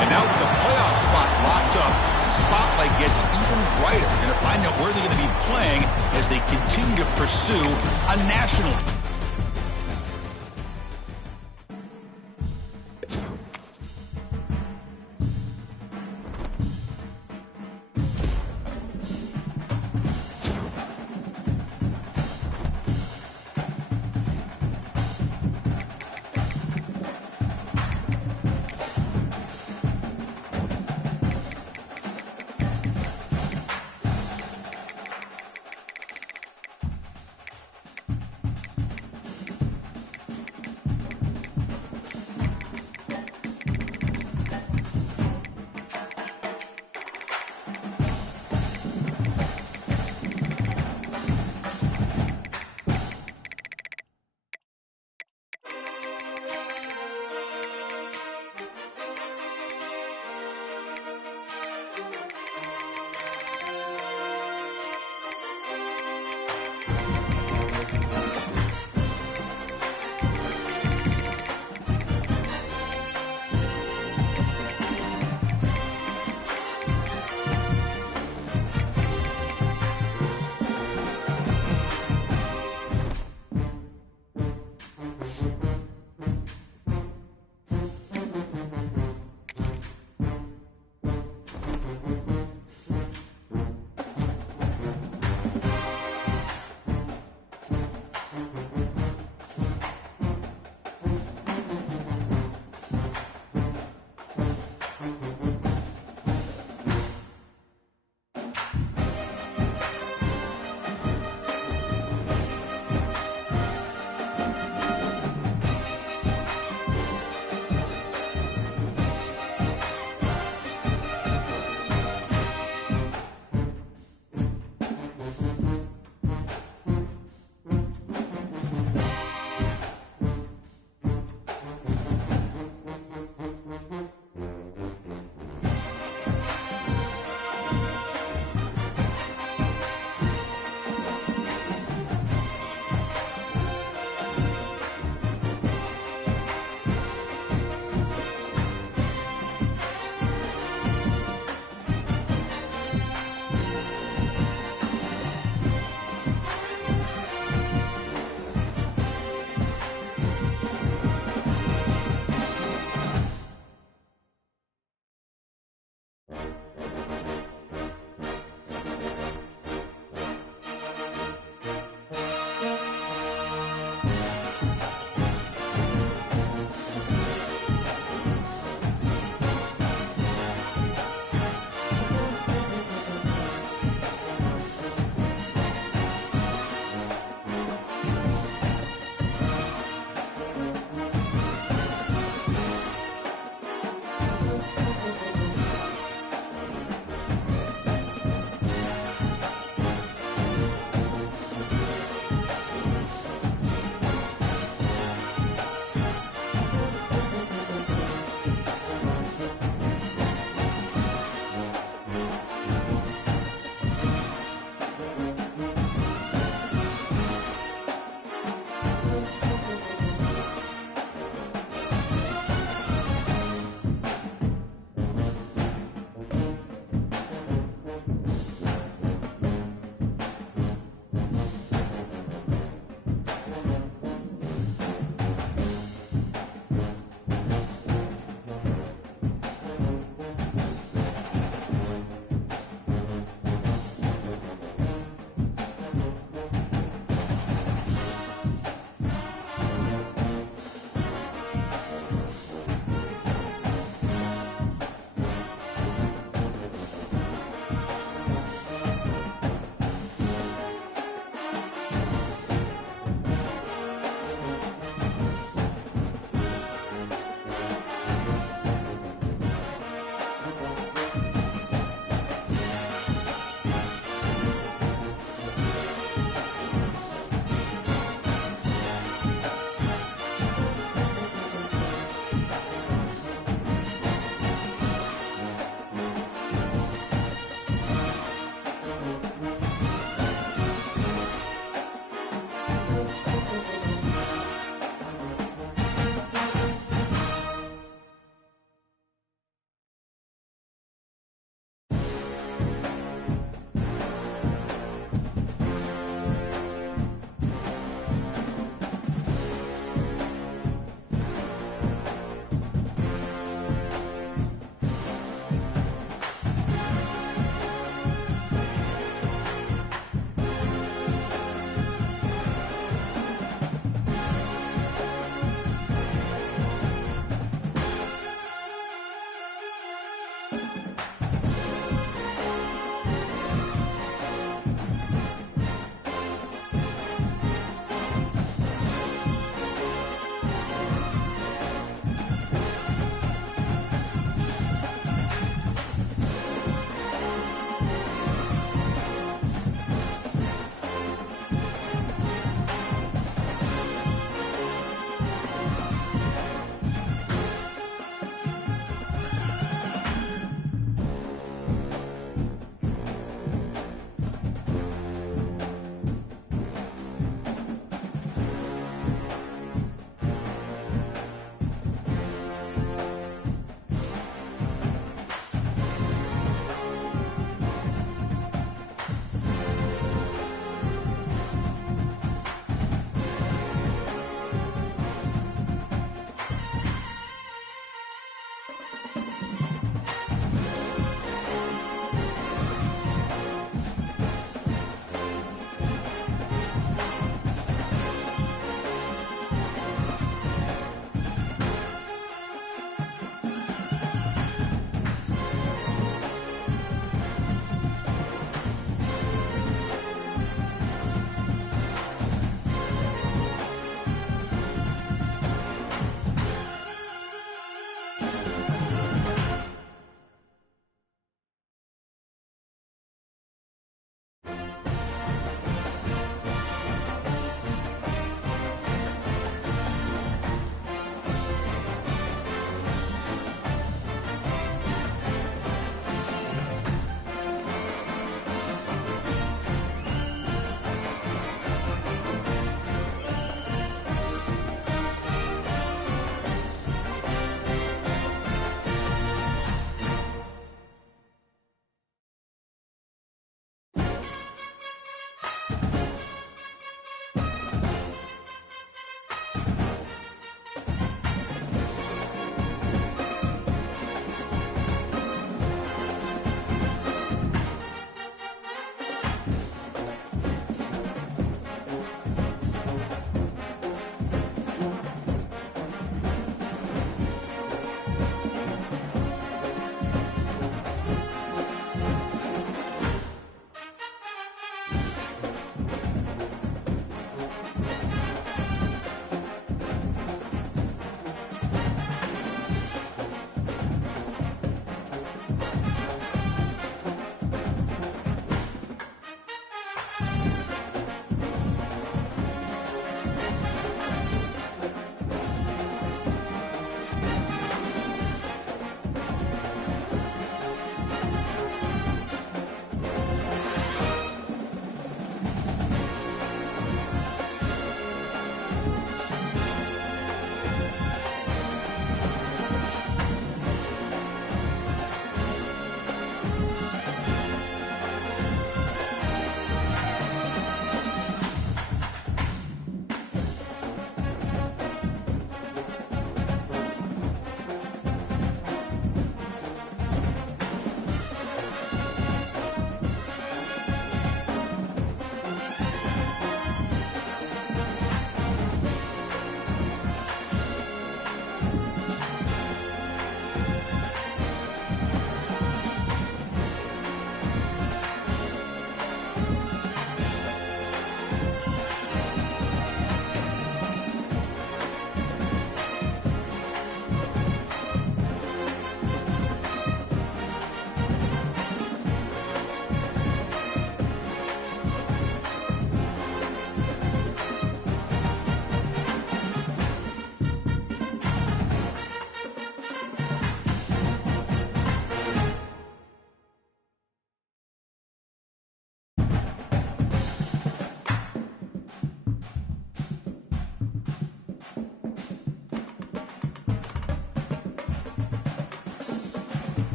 And now with the playoff spot locked up, the spotlight gets even brighter. You're going to find out where they're going to be playing as they continue to pursue a national.